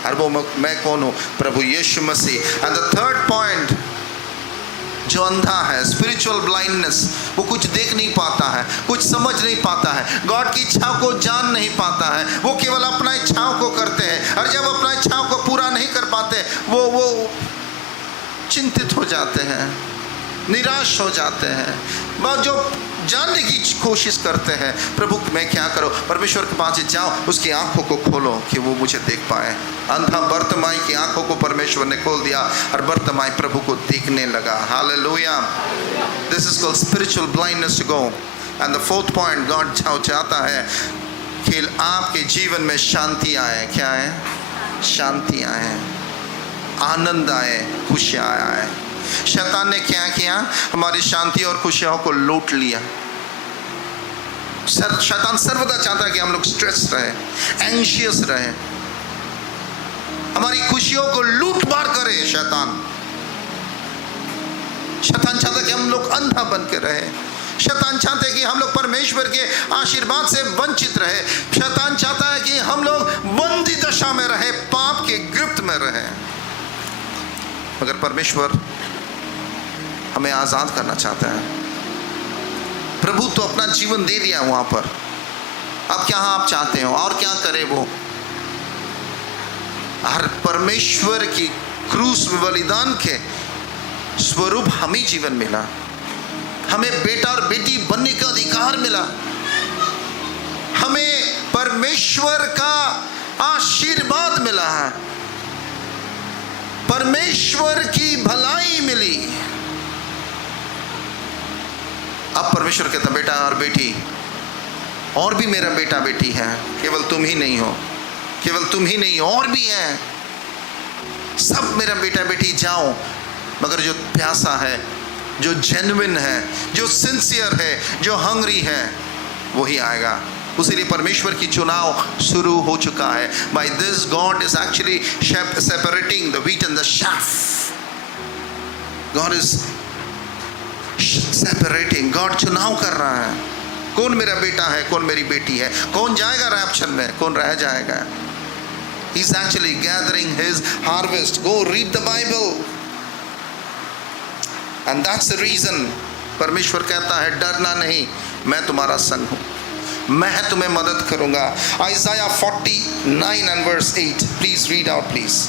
और वो मैं कौन हूँ? प्रभु यीशु मसीह। एंड द थर्ड पॉइंट, जो अंधा है, स्पिरिचुअल ब्लाइंडनेस, वो कुछ देख नहीं पाता है, कुछ समझ नहीं पाता है, गॉड की इच्छाओं को जान नहीं पाता है, वो केवल अपना इच्छाओं को करते हैं, और जब अपना इच्छाओं को पूरा नहीं कर पाते वो चिंतित हो जाते हैं, निराश हो जाते हैं, वह जो जानने की कोशिश करते हैं, प्रभु मैं क्या करूं? परमेश्वर के पास जाओ, उसकी आंखों को खोलो कि वो मुझे देख पाए। अंधा बर्तमाई की आंखों को परमेश्वर ने खोल दिया और बर्तमाई प्रभु को देखने लगा। Hallelujah. This is called spiritual blindness to go. And the fourth point, God चाहता है कि आपके जीवन में शांति आए। क्या है? शांति आए, आनंद आए, खुशियाँ आए। शैतान ने क्या किया? हमारी शांति और खुशियों को लूट लिया। शैतान सर्वदा चाहता है कि हम लोग स्ट्रेस रहे, एंशियस रहे, हमारी खुशियों को लूट मार करे। शैतान चाहता है कि हम लोग अंधा बन के रहे। शैतान चाहते हैं कि हम लोग परमेश्वर के आशीर्वाद से वंचित रहे। शैतान चाहता है कि हम लोग बंदी दशा में रहे, पाप के गिरफ्त में रहे। मगर परमेश्वर हमें आजाद करना चाहता है। प्रभु तो अपना जीवन दे दिया वहां पर, अब क्या आप चाहते हो और क्या करे वो? हर परमेश्वर की क्रूस में बलिदान के स्वरूप हमें जीवन मिला, हमें बेटा और बेटी बनने का अधिकार मिला, हमें परमेश्वर का आशीर्वाद मिला है, परमेश्वर की भलाई मिली। अब परमेश्वर कहता, बेटा और बेटी, और भी मेरा बेटा बेटी है, केवल तुम ही नहीं हो, केवल तुम ही नहीं, और भी है, सब मेरा बेटा बेटी। जाओ, मगर जो प्यासा है, जो जेन्युइन है, जो सिंसियर है, जो हंग्री है, वही आएगा। उसीलिए परमेश्वर की चुनाव शुरू हो चुका है। By this God is actually separating the wheat and the chaff. God is separating, God चुनाव कर रहा है, कौन मेरा बेटा है, कौन मेरी बेटी है, कौन जाएगा रैप्चर में, कौन रह जाएगा। He is actually gathering his harvest. Go read the Bible. And that's the reason परमेश्वर कहता है, डरना नहीं, मैं तुम्हारा संग हूं, मैं तुम्हें मदद करूंगा। Isaiah 49 and verse 8. Please read out, please.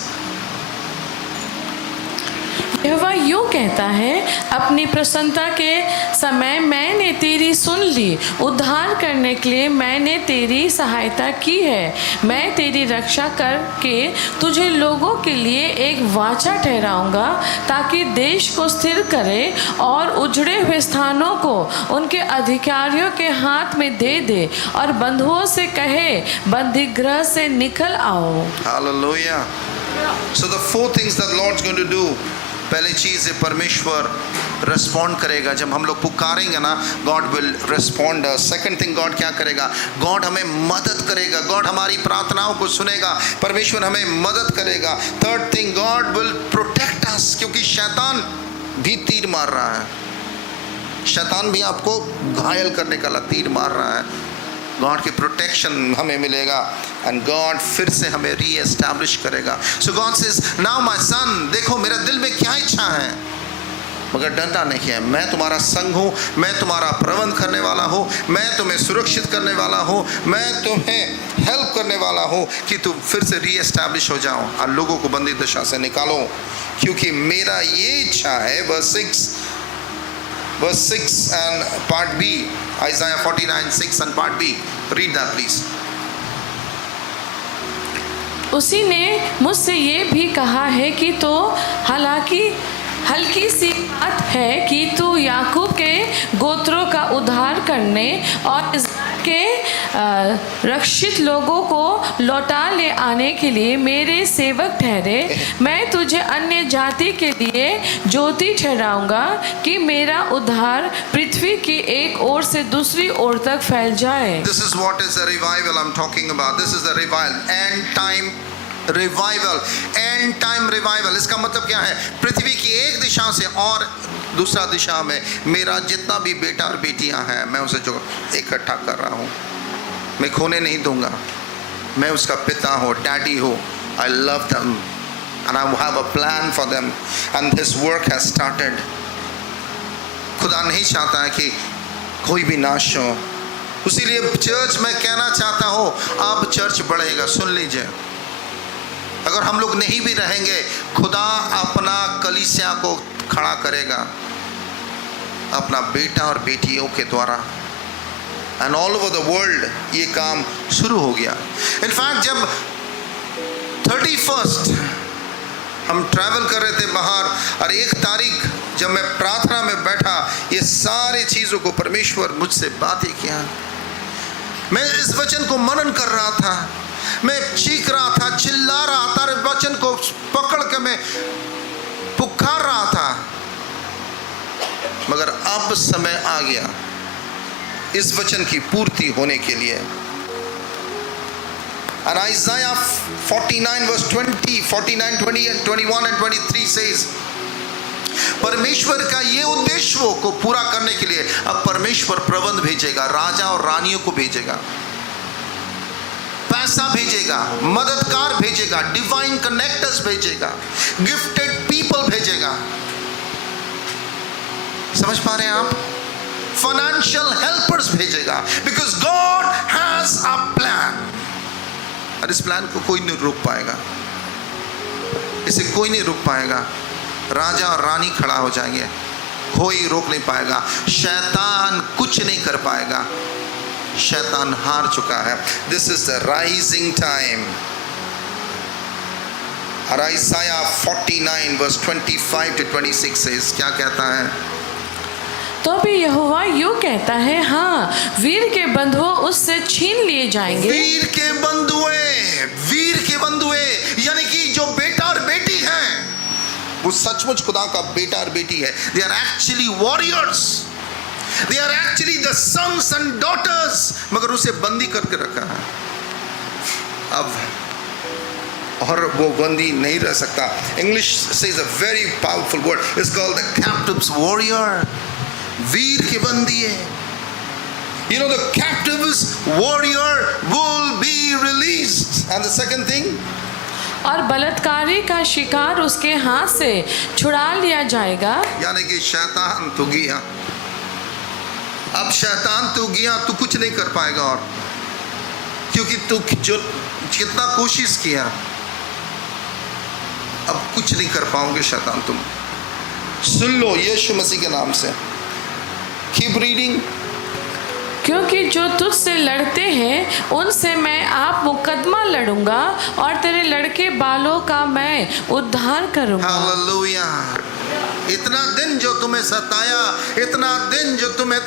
यहोवा यूं कहता है, अपनी प्रसन्नता के समय मैंने तेरी सुन ली, उद्धार करने के लिए मैंने तेरी सहायता की है। मैं तेरी रक्षा करके तुझे लोगों के लिए एक वाचा ठहराऊंगा, ताकि देश को स्थिर करे और उजड़े हुए स्थानों को उनके अधिकारियों के हाथ में दे दे, और बंधुओं से कहे, बंदीगृह से निकल आओ। Hallelujah. So the four things that Lord's going to do. पहली चीज़ है, परमेश्वर रिस्पॉन्ड करेगा। जब हम लोग पुकारेंगे ना, God will respond. Second thing, God क्या करेगा? गॉड हमें मदद करेगा, गॉड हमारी प्रार्थनाओं को सुनेगा, परमेश्वर हमें मदद करेगा। Third thing, God will protect us, क्योंकि शैतान भी तीर मार रहा है, शैतान भी आपको घायल करने का तीर मार रहा है। गॉड की प्रोटेक्शन हमें मिलेगा, एंड गॉड फिर से हमें रीएस्टैब्लिश करेगा। So God says, now my son, देखो मेरे दिल में क्या इच्छा है, मगर डरना नहीं है, मैं तुम्हारा संग हूँ, मैं तुम्हारा प्रबंध करने वाला हूँ, मैं तुम्हें सुरक्षित करने वाला हूँ, मैं तुम्हें हेल्प करने वाला हूँ कि तुम फिर से रीएस्टैब्लिश हो जाओ और लोगों को बंदी दशा से निकालो, क्योंकि मेरा ये इच्छा है। Verse 6 and part B, Isaiah 49:6 and part B. Read that, please. उसी ने मुझसे ये भी कहा है कि तो हालांकि हल्की सी बात है कि तू याकूब के गोत्रों का उद्धार करने और इस्राएल के रक्षित लोगों को लौटा ले आने के लिए मेरे सेवक ठहरे। मैं तुझे अन्य जाति के लिए ज्योति ठहराऊंगा कि मेरा उद्धार पृथ्वी की एक ओर से दूसरी ओर तक फैल जाए। This is what is the revival I'm talking about. This is the revival, end time revival, end time revival. इसका मतलब क्या है? पृथ्वी की एक दिशा से और दूसरा दिशा में मेरा जितना भी बेटा और बेटियां हैं, मैं उसे जो इकट्ठा कर रहा हूँ, मैं खोने नहीं दूंगा। मैं उसका पिता हूँ, डैडी हूँ, I love them and I have a plan for them and this work has started. खुदा नहीं चाहता है कि कोई भी नाश हो, इसीलिए चर्च में कहना चाहता हूँ अब चर्च बढ़ेगा। सुन लीजिए, अगर हम लोग नहीं भी रहेंगे खुदा अपना कलीसिया को खड़ा करेगा अपना बेटा और बेटियों के द्वारा। And all over the world ये काम शुरू हो गया। इनफैक्ट जब 31st हम ट्रैवल कर रहे थे बाहर और 1 तारीख जब मैं प्रार्थना में बैठा, ये सारी चीज़ों को परमेश्वर मुझसे बातें किया। मैं इस वचन को मनन कर रहा था, मैं चीख रहा था, चिल्ला रहा था, वचन को पकड़ के मैं पुकार रहा था। मगर अब समय आ गया इस वचन की पूर्ति होने के लिए। And Isaiah 49 verse 20, 49, 20 and 21 and 23 says, परमेश्वर का ये उद्देश्यों को पूरा करने के लिए अब परमेश्वर प्रबंध भेजेगा, राजा और रानियों को भेजेगा, पैसा भेजेगा, मददगार भेजेगा, डिवाइन कनेक्टर्स भेजेगा, गिफ्टेड पीपल भेजेगा। समझ पा रहे हैं आप? फाइनेंशियल हेल्पर्स भेजेगा, because God has a plan. और इस प्लान को कोई नहीं रोक पाएगा, इसे कोई नहीं रोक पाएगा। राजा और रानी खड़ा हो जाएंगे, कोई रोक नहीं पाएगा, शैतान कुछ नहीं कर पाएगा, शैतान हार चुका है। This is the rising time. और Isaiah 49 verse 25 to 26 says, क्या कहता है? तो भी यहोवा यूं कहता है, हाँ, वीर के बंधुओं उससे छीन लिए जाएंगे। वीर के बंधुए, वीर के बंधुए यानी कि जो बेटा और बेटी हैं, वो सचमुच खुदा का बेटा और बेटी है। They are actually warriors. They are actually the sons and daughters. मगर उसे बंदी करके रखा है अब, और वो बंदी नहीं रह सकता। English says a very powerful word. It's called the captive's warrior. वीर के बंदी है। You know, the captive's warrior will be released. And the second thing, और बलात्कारी का शिकार उसके हाथ से छुड़ा लिया जाएगा। यानी कि शैतान तो गया, अब शैतान तो गया, तू कुछ नहीं कर पाएगा और, क्योंकि तू जो जितना कोशिश किया अब कुछ नहीं कर पाओगे शैतान तुम। सुन लो यीशु मसीह के नाम से। Keep reading. क्योंकि जो तुझसे लड़ते हैं उनसे मैं आप मुकदमा लड़ूंगा और तेरे लड़के बालों का मैं उद्धार करूंगा। हालेलुया। इतना दिन जो तुम्हें सताया, इतना दिन जो तुम्हें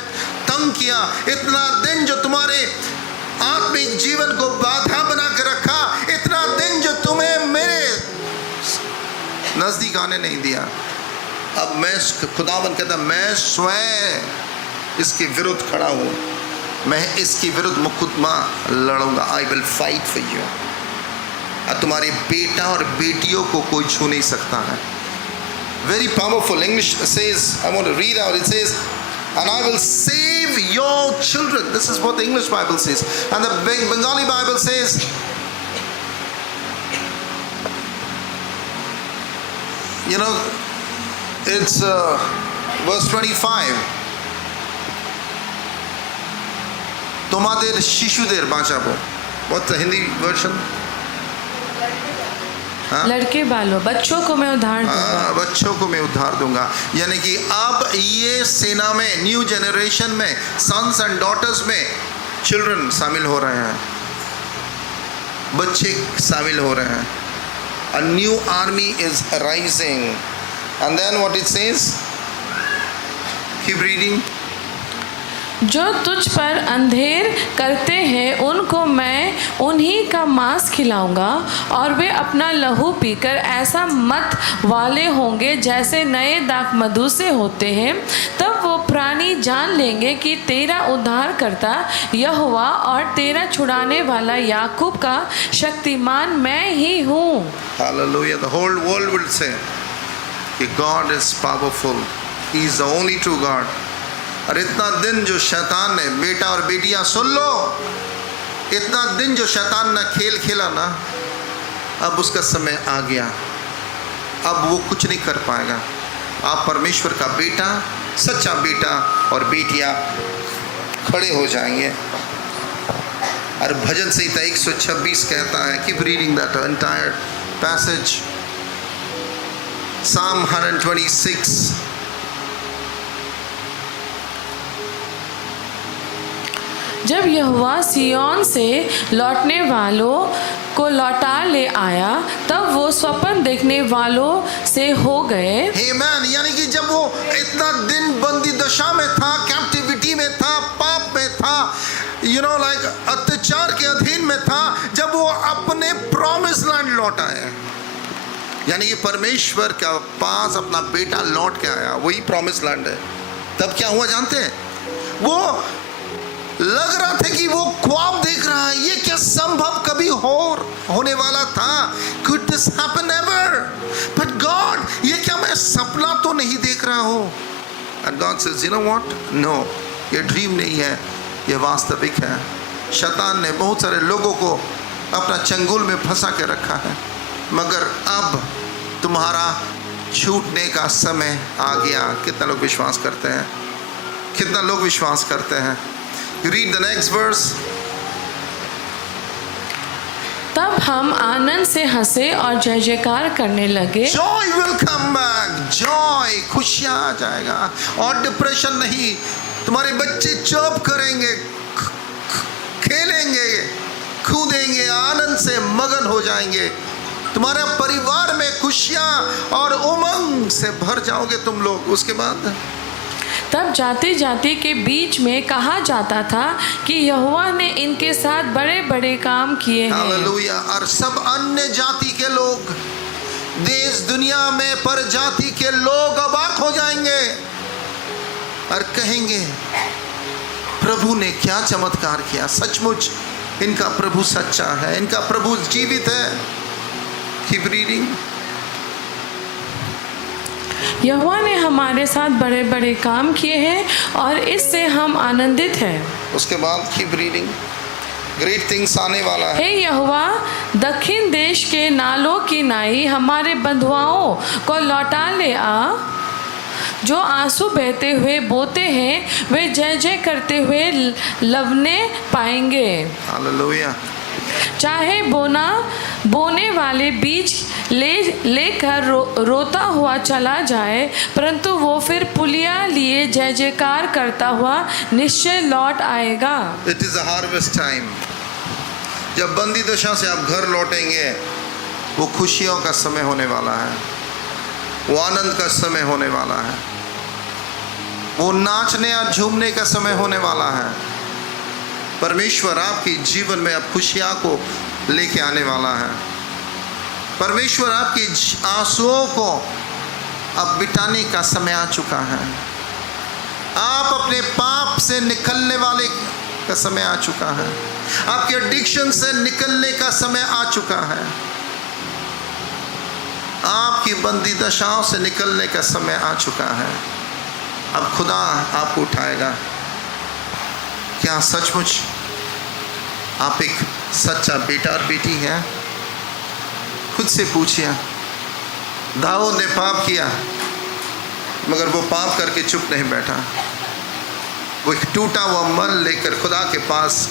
तंग किया, इतना दिन जो तुम्हारे आत्मिक जीवन को बाधा बना के रखा, इतना दिन जो तुम्हें मेरे नजदीक आने नहीं दिया, अब मैं खुदावन कहता मैं स्वयं इसके विरुद्ध खड़ा हूँ, मैं इसके विरुद्ध मुकदमा लड़ूंगा। I will fight for you. और तुम्हारे बेटा और बेटियों को कोई छू नहीं सकता है। Very powerful. English says, I want to read out, it says, and I will save your children. This is what the English Bible says. And the Bengali Bible says, you know, it's verse 25. তোমাদের শিশুদের বাঁচাবো। What's the Hindi version? लड़के बालों, बच्चों को मैं उद्धार दूंगा। बच्चों को मैं उद्धार दूंगा। यानी कि अब ये सेना में, न्यू जनरेशन में, सन्स एंड डॉटर्स में चिल्ड्रन शामिल हो रहे हैं, बच्चे शामिल हो रहे हैं। A new army is rising. And then what it says? Keep reading. जो तुझ पर अंधेर करते हैं उनको मैं उन्हीं का मांस खिलाऊंगा और वे अपना लहू पीकर ऐसा मत वाले होंगे जैसे नए दाख मधु से होते हैं। तब वो प्राणी जान लेंगे कि तेरा उद्धार करता यहोवा और तेरा छुड़ाने वाला याकूब का शक्तिमान मैं ही हूँ। Hallelujah. The whole world will say that God is powerful. He is the only true God. और इतना दिन जो शैतान ने, बेटा और बेटियां सुन लो, इतना दिन जो शैतान ने खेल खेला ना, अब उसका समय आ गया, अब वो कुछ नहीं कर पाएगा। आप परमेश्वर का बेटा, सच्चा बेटा और बेटियां खड़े हो जाएंगे। और भजन संहिता 126 कहता है, keep reading that entire passage, Psalm 126। जब यहोवा सिय्योन से लौटने वालों को लौटा ले आया, तब वो स्वप्न देखने वालों से हो गए। Amen। यानी कि जब वो इतना दिन बंदी दशा में था, कैप्टिविटी में था, पाप में था, लाइक अत्याचार के अधीन में था, जब वो अपने प्रॉमिस लैंड लौट आए, यानी कि परमेश्वर के पास अपना बेटा लौट के आया, वही प्रॉमिस लैंड है। तब क्या हुआ जानते हैं? वो लग रहा था कि वो ख्वाब देख रहा है, ये क्या संभव कभी होने वाला था? Could this happen ever? But God, ये क्या मैं सपना तो नहीं देख रहा हूँ? And God says, you know what? No, ये ड्रीम नहीं है, ये वास्तविक है। शैतान ने बहुत सारे लोगों को अपना चंगुल में फंसा के रखा है, मगर अब तुम्हारा छूटने का समय आ गया। कितना लोग विश्वास करते हैं? कितना लोग विश्वास करते हैं? Read the next verse। तब हम आनंद से हंसे और जय जयकार करने लगे। Joy will come back, joy, खुशियाँ आ जाएगा और डिप्रेशन नहीं। तुम्हारे बच्चे चौप करेंगे, खेलेंगे, कूदेंगे, आनंद से मगन हो जाएंगे। तुम्हारे परिवार में खुशियाँ और उमंग से भर जाओगे तुम लोग। उसके बाद तब जाति जाति के बीच में कहा जाता था कि यहोवा ने इनके साथ बड़े बड़े काम किए हैं। हालेलुया। और सब अन्य जाति के लोग, देश दुनिया में पर जाति के लोग अवाक हो जाएंगे और कहेंगे, प्रभु ने क्या चमत्कार किया। सचमुच इनका प्रभु सच्चा है, इनका प्रभु जीवित है। Keep reading. यहोवा ने हमारे साथ बड़े बड़े काम किए हैं और इससे हम आनंदित हैं। उसके बाद कीप रीडिंग। ग्रेट थिंग्स आने वाला है। हे यहोवा, दक्षिण देश के नालों की नाई हमारे बंधुआओं को लौटा ले आ। जो आंसू बहते हुए बोते हैं, वे जय जय करते हुए लवने पाएंगे। हालेलुया। चाहे बोने वाले बीज लेकर रोता हुआ चला जाए, परंतु वो फिर पुलिया लिए जय जयकार करता हुआ निश्चय लौट आएगा। It is a harvest time. जब बंदी दशा से आप घर लौटेंगे, वो खुशियों का समय होने वाला है, वो आनंद का समय होने वाला है, वो नाचने और झूमने का समय होने वाला है। परमेश्वर आपके जीवन में अब खुशियाँ को लेके आने वाला है। परमेश्वर आपके आंसुओं को अब मिटाने का समय आ चुका है। आप अपने पाप से निकलने वाले का समय आ चुका है। आपके एडिक्शन से निकलने का समय आ चुका है। आपकी बंदी दशाओं से निकलने का समय आ चुका है। अब खुदा आपको उठाएगा। क्या सचमुच आप एक सच्चा बेटा और बेटी हैं? खुद से पूछिए। दाऊद ने पाप किया, मगर वो पाप करके चुप नहीं बैठा। वो एक टूटा हुआ मन लेकर खुदा के पास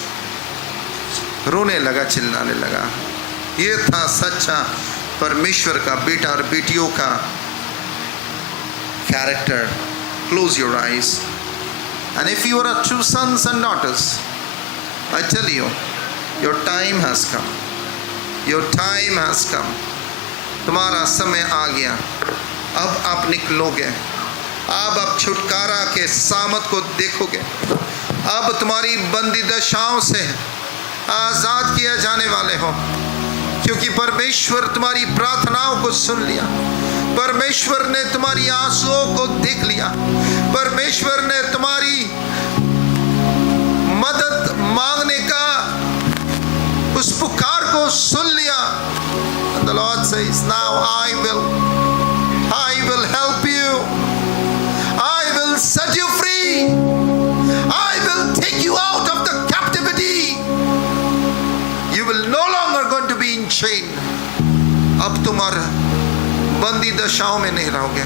रोने लगा, चिल्लाने लगा। ये था सच्चा परमेश्वर का बेटा और बेटियों का character. Close your eyes. And if you are a true sons and daughters, I tell you, your time has come. Your time has come. तुम्हारा समय आ गया। अब आप निकलोगे। अब छुटकारा के सामत को देखोगे। अब तुम्हारी बंदी दशाओं से आज़ाद किए जाने वाले हो, क्योंकि परमेश्वर तुम्हारी प्रार्थनाओं को सुन लिया। परमेश्वर ने तुम्हारी आंसुओं को देख लिया। परमेश्वर ने तुम्हारी मदद मांगने का उस पुकार को सुन लिया। And the Lord says, now I will help you. I will set you free. I will take you out of the captivity. You will no longer going to be in chain. तुम और बंदी दशाओं में नहीं रहोगे,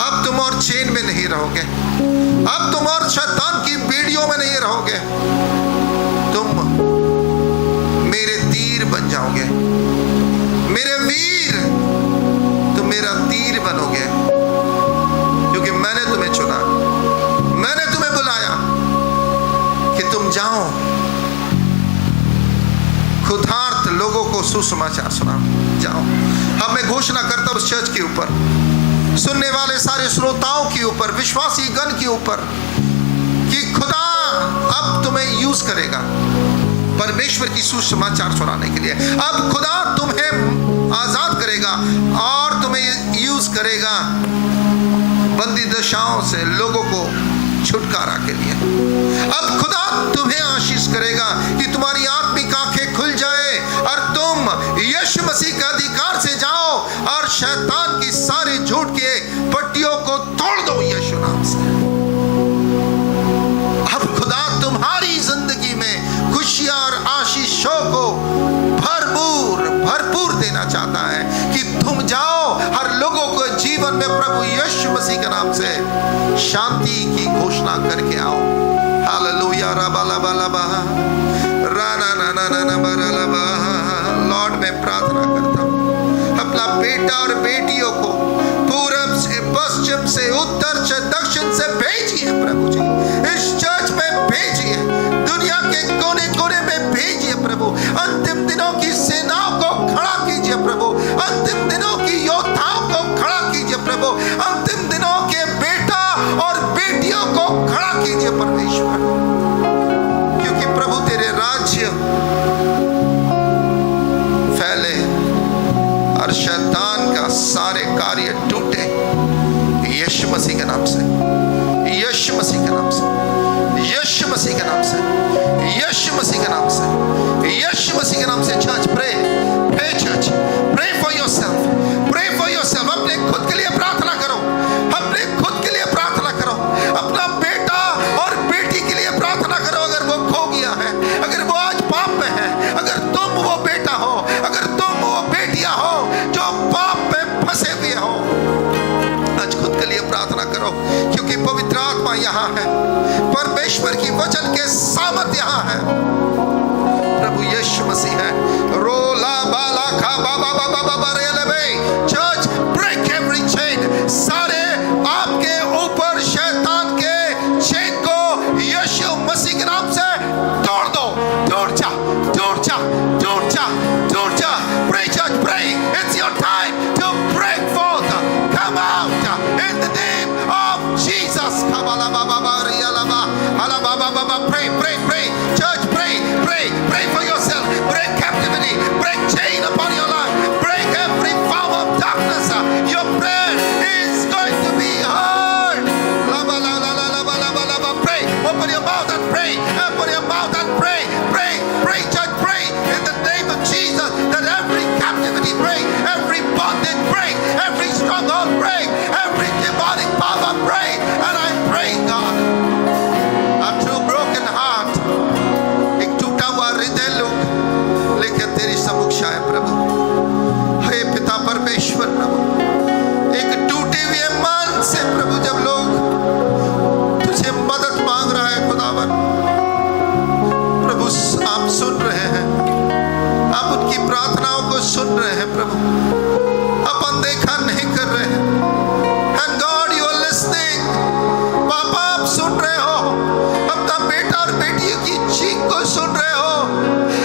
अब तुम और चेन में नहीं रहोगे, अब तुम और शैतान की बेड़ियों में नहीं रहोगे। तुम मेरे तीर बन जाओगे, मेरे वीर, तुम मेरा तीर बनोगे, क्योंकि मैंने तुम्हें चुना, मैंने तुम्हें बुलाया कि तुम जाओ, खुदार्थ लोगों को सुसमाचार सुनाओ। जाओ। अब मैं घोषणा करता हूं उस चर्च के ऊपर, सुनने वाले सारे श्रोताओं के ऊपर, विश्वासी गण के ऊपर, कि खुदा अब तुम्हें यूज करेगा परमेश्वर की सुसमाचार सुनाने के लिए। अब खुदा तुम्हें आजाद करेगा और तुम्हें यूज करेगा बंदी दशाओं से लोगों को छुटकारा के लिए। अब खुदा तुम्हें आशीष करेगा कि तुम्हारी आत्मिक आंखें खुल जाए और तुम यीशु मसीह के अधिकार से जाओ और शैतान की सारी झूठ के पट्टियों को तोड़ दो यीशु नाम से। अब खुदा तुम्हारी जिंदगी में खुशियां और आशीषों को भरपूर देना चाहता है कि तुम जाओ हर लोगों को जीवन में प्रभु यीशु मसीह के नाम से शांति की घोषणा करके आओ। हालेलुया। लॉर्ड, मैं प्रार्थना करता हूं अपना बेटा और बेटियों को पूरब से, पश्चिम से, उत्तर से, दक्षिण से भेजिए प्रभु जी, इस चर्च में भेजिए, दुनिया के कोने कोने में भेजिए प्रभु। अंतिम दिनों की सेनाओं को खड़ा कीजिए प्रभु, अंतिम दिनों की योद्धाओं को खड़ा कीजिए प्रभु, अंतिम दिनों के बेटा और बेटियों को खड़ा कीजिए परमेश्वर, क्योंकि प्रभु तेरे राज्य फैले और शैतान का सारे कार्य टूटे यीशु मसीह के नाम से, यीशु मसीह के नाम से, यीशु मसीह के नाम से, यीशु मसीह के नाम से, यीशु मसीह के नाम से। Church pray, pray church, pray for yourself, pray for yourself. अपने खुद के लिए प्रार्थना करो, अपने खुद के लिए प्रार्थना करो, अपना बेटा और बेटी के लिए प्रार्थना करो। अगर वो खो गया है, अगर वो आज पाप में है, अगर तुम वो बेटा हो, अगर तुम वो बेटियां हो जो पाप में फंसे हुए हो, आज खुद के लिए प्रार्थना करो, क्योंकि पवित्र आत्मा यहाँ है, परमेश्वर की वचन के सामर्थ यहाँ है, प्रभु यीशु मसीह है। रोला बाला खा बाबा बाबा बाबा रे लेबे। चर्च, ब्रेक एवरी चेन, सारे आपके ऊपर शैतान के चेन को यीशु मसीह के नाम से तोड़ दो। तोड़ जा, तोड़ जा, तोड़ जा, तोड़ जा। Pray church, pray. It's your time to break forth. Come out in the name of Jesus. Pray, pray, pray. Church, pray, pray, pray for yourself. Break captivity, break chain upon your life, break every form of darkness. Your prayer is going to be heard. Pray, open your mouth and pray, open your mouth and pray, pray, pray, church, pray in the name of Jesus, that every captivity break, every bondage break, every stronghold break, every demonic power break. And I pray, God, a true broken heart, एक टूटा हुआ हृदय लोग लेकर तेरी समुक्षा है प्रभु। हे पिता परमेश्वर प्रभु, एक टूटे हुए मन से प्रभु जब लोग तुझे मदद मांग रहा है खुदावन, प्रभु आप सुन रहे हैं, आप उनकी प्रार्थनाओं को सुन रहे हैं प्रभु, आप अनदेखा नहीं कर रहे हैं। And God, you are listening. पापा आप सुन रहे हो, अपना बेटा और बेटियों की चीख को सुन रहे हो,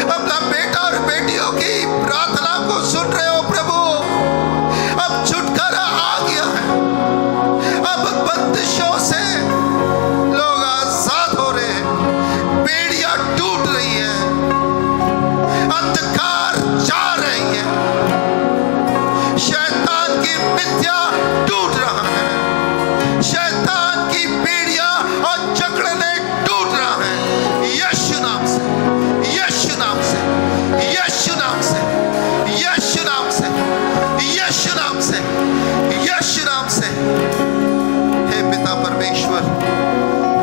अपना बेटा और बेटियों की प्रार्थना को सुन रहे हो प्रभु। अब छुटकारा आ गया है, अब बंदिशों से लोग आजाद हो रहे हैं, बेड़ियां टूट रही हैं, अंधकार जा रही है, शैतान की मिथ्या टूट रहा है, शैतान की बेड़ियां और जकड़ने टूट रहा है। यीशु नाम से, यीशु नाम से, यीशु नाम से, यीशु नाम से, यीशु नाम से, यीशु नाम से। हे पिता परमेश्वर,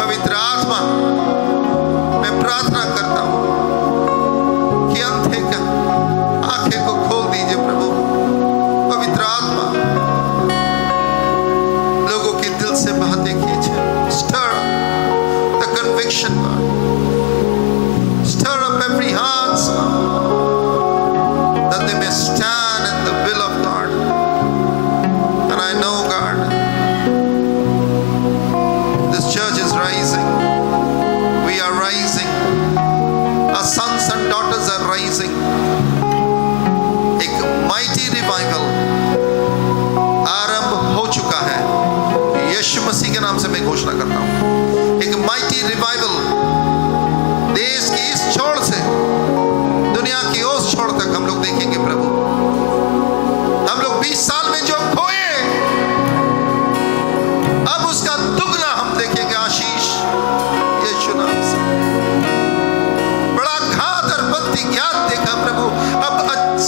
पवित्र आत्मा, मैं प्रार्थना करता हूं कि अंधे आंखें को खोल दीजिए प्रभु, God. Stir up every heart, that they may stand in the will of God. And I know, God, this church is rising. We are rising. Our sons and daughters are rising. एक mighty revival आरंभ हो चुका है। यीशु मसीह के नाम से मैं घोषणा करता हूँ, एक mighty revival देश की इस छोर से दुनिया की उस छोर तक हम लोग देखेंगे प्रभु। हम लोग 20 साल में जो खोए, अब उसका दुगना हम देखेंगे आशीष यीशु नाम से। बड़ा घात और बत्ती ज्ञात देखा प्रभु, अब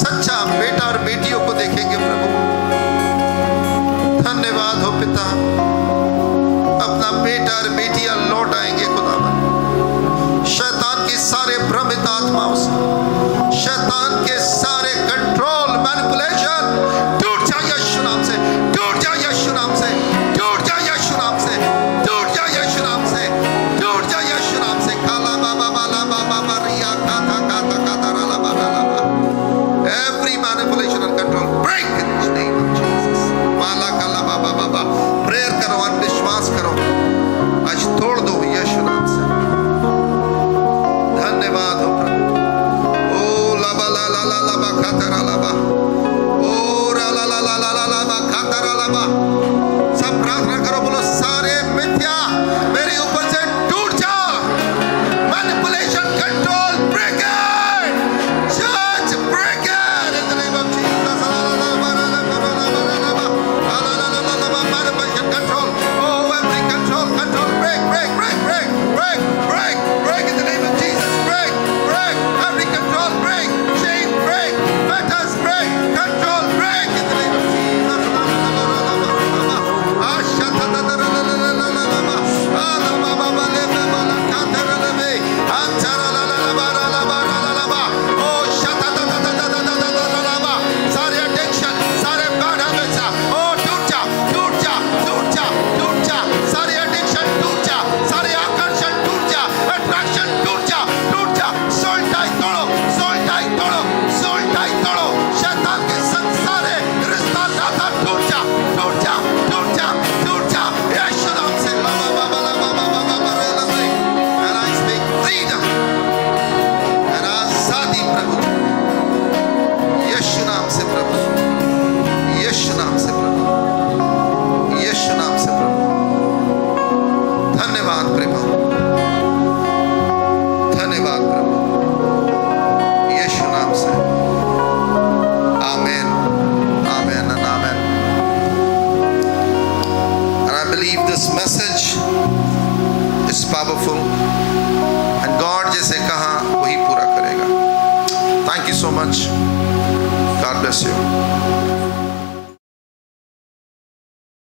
सच्चा बेटा और बेटियों को देखेंगे प्रभु। धन्यवाद हो पिता, अपना बेटा और बेटियां लौट आएंगे खुदावन। शैतान के सारे भ्रमित आत्माओं से, शैतान के सारे कंट्रोल मैनिपुलेशन टूट जाए यीशु नाम से, टूट जाए यीशु नाम से, टूट जाए यीशु नाम से, टूट जाए यीशु नाम से, टूट जाए यीशु नाम से। काला बाबा बाला बाबा बारिया काता काता काता ला बाला ला। Every manipulation and control break in the name of Jesus. माला काला बाबा बाबा, प्रेयर करो, विश्वास करो, आज तोड़ दो यीशु नाम से। धन्यवाद हो प्रभु। ओ लाबा ला ला ला लाबा खातरा लाबा, ओ रा ला ला ला ला ला लाबा खातरा लाबा। सब प्रार्थना करो, बोलो सारे मिथ्या मेरे ऊपर से टूट जा। मैनिपुलेशन कंट्रोल ब्रेक इट, जज break it in the name of Jesus. ला ला ला ला ला ला ला ला ला ला ला, manipulation control, oh every control break break break break break break break in the name of Jesus. Break break every control break, chain break, fetters break, control break in the name of Jesus. सारे addiction, सारे bad habits, oh टूट जा, टूट जा, टूट जा, टूट जा, सारे addiction टूट जा, सारे आकर्षण टूट जा, attraction टूट जा, टूट जा। soul tie तोड़ो, soul tie तोड़ो, soul tie तोड़ो। शैतान के संग सारे रिश्ता नाता टूट जा, टूट जा, टूट जा, टूट जा। यीशु नाम से ला ला ला ला ला ला ला ला ला ला। And I speak freedom and आजादी प्रभु, यीशु नाम से प्रभु, यीशु नाम से प्रभु, यीशु नाम से प्रभु। धन्यवाद प्रभु, धन्यवाद प्रभु, यीशु नाम से। आमेन, आमेन and amen. And I believe this message is powerful and God जैसे कहा वही पूरा करेगा। Thank you so much. God bless you.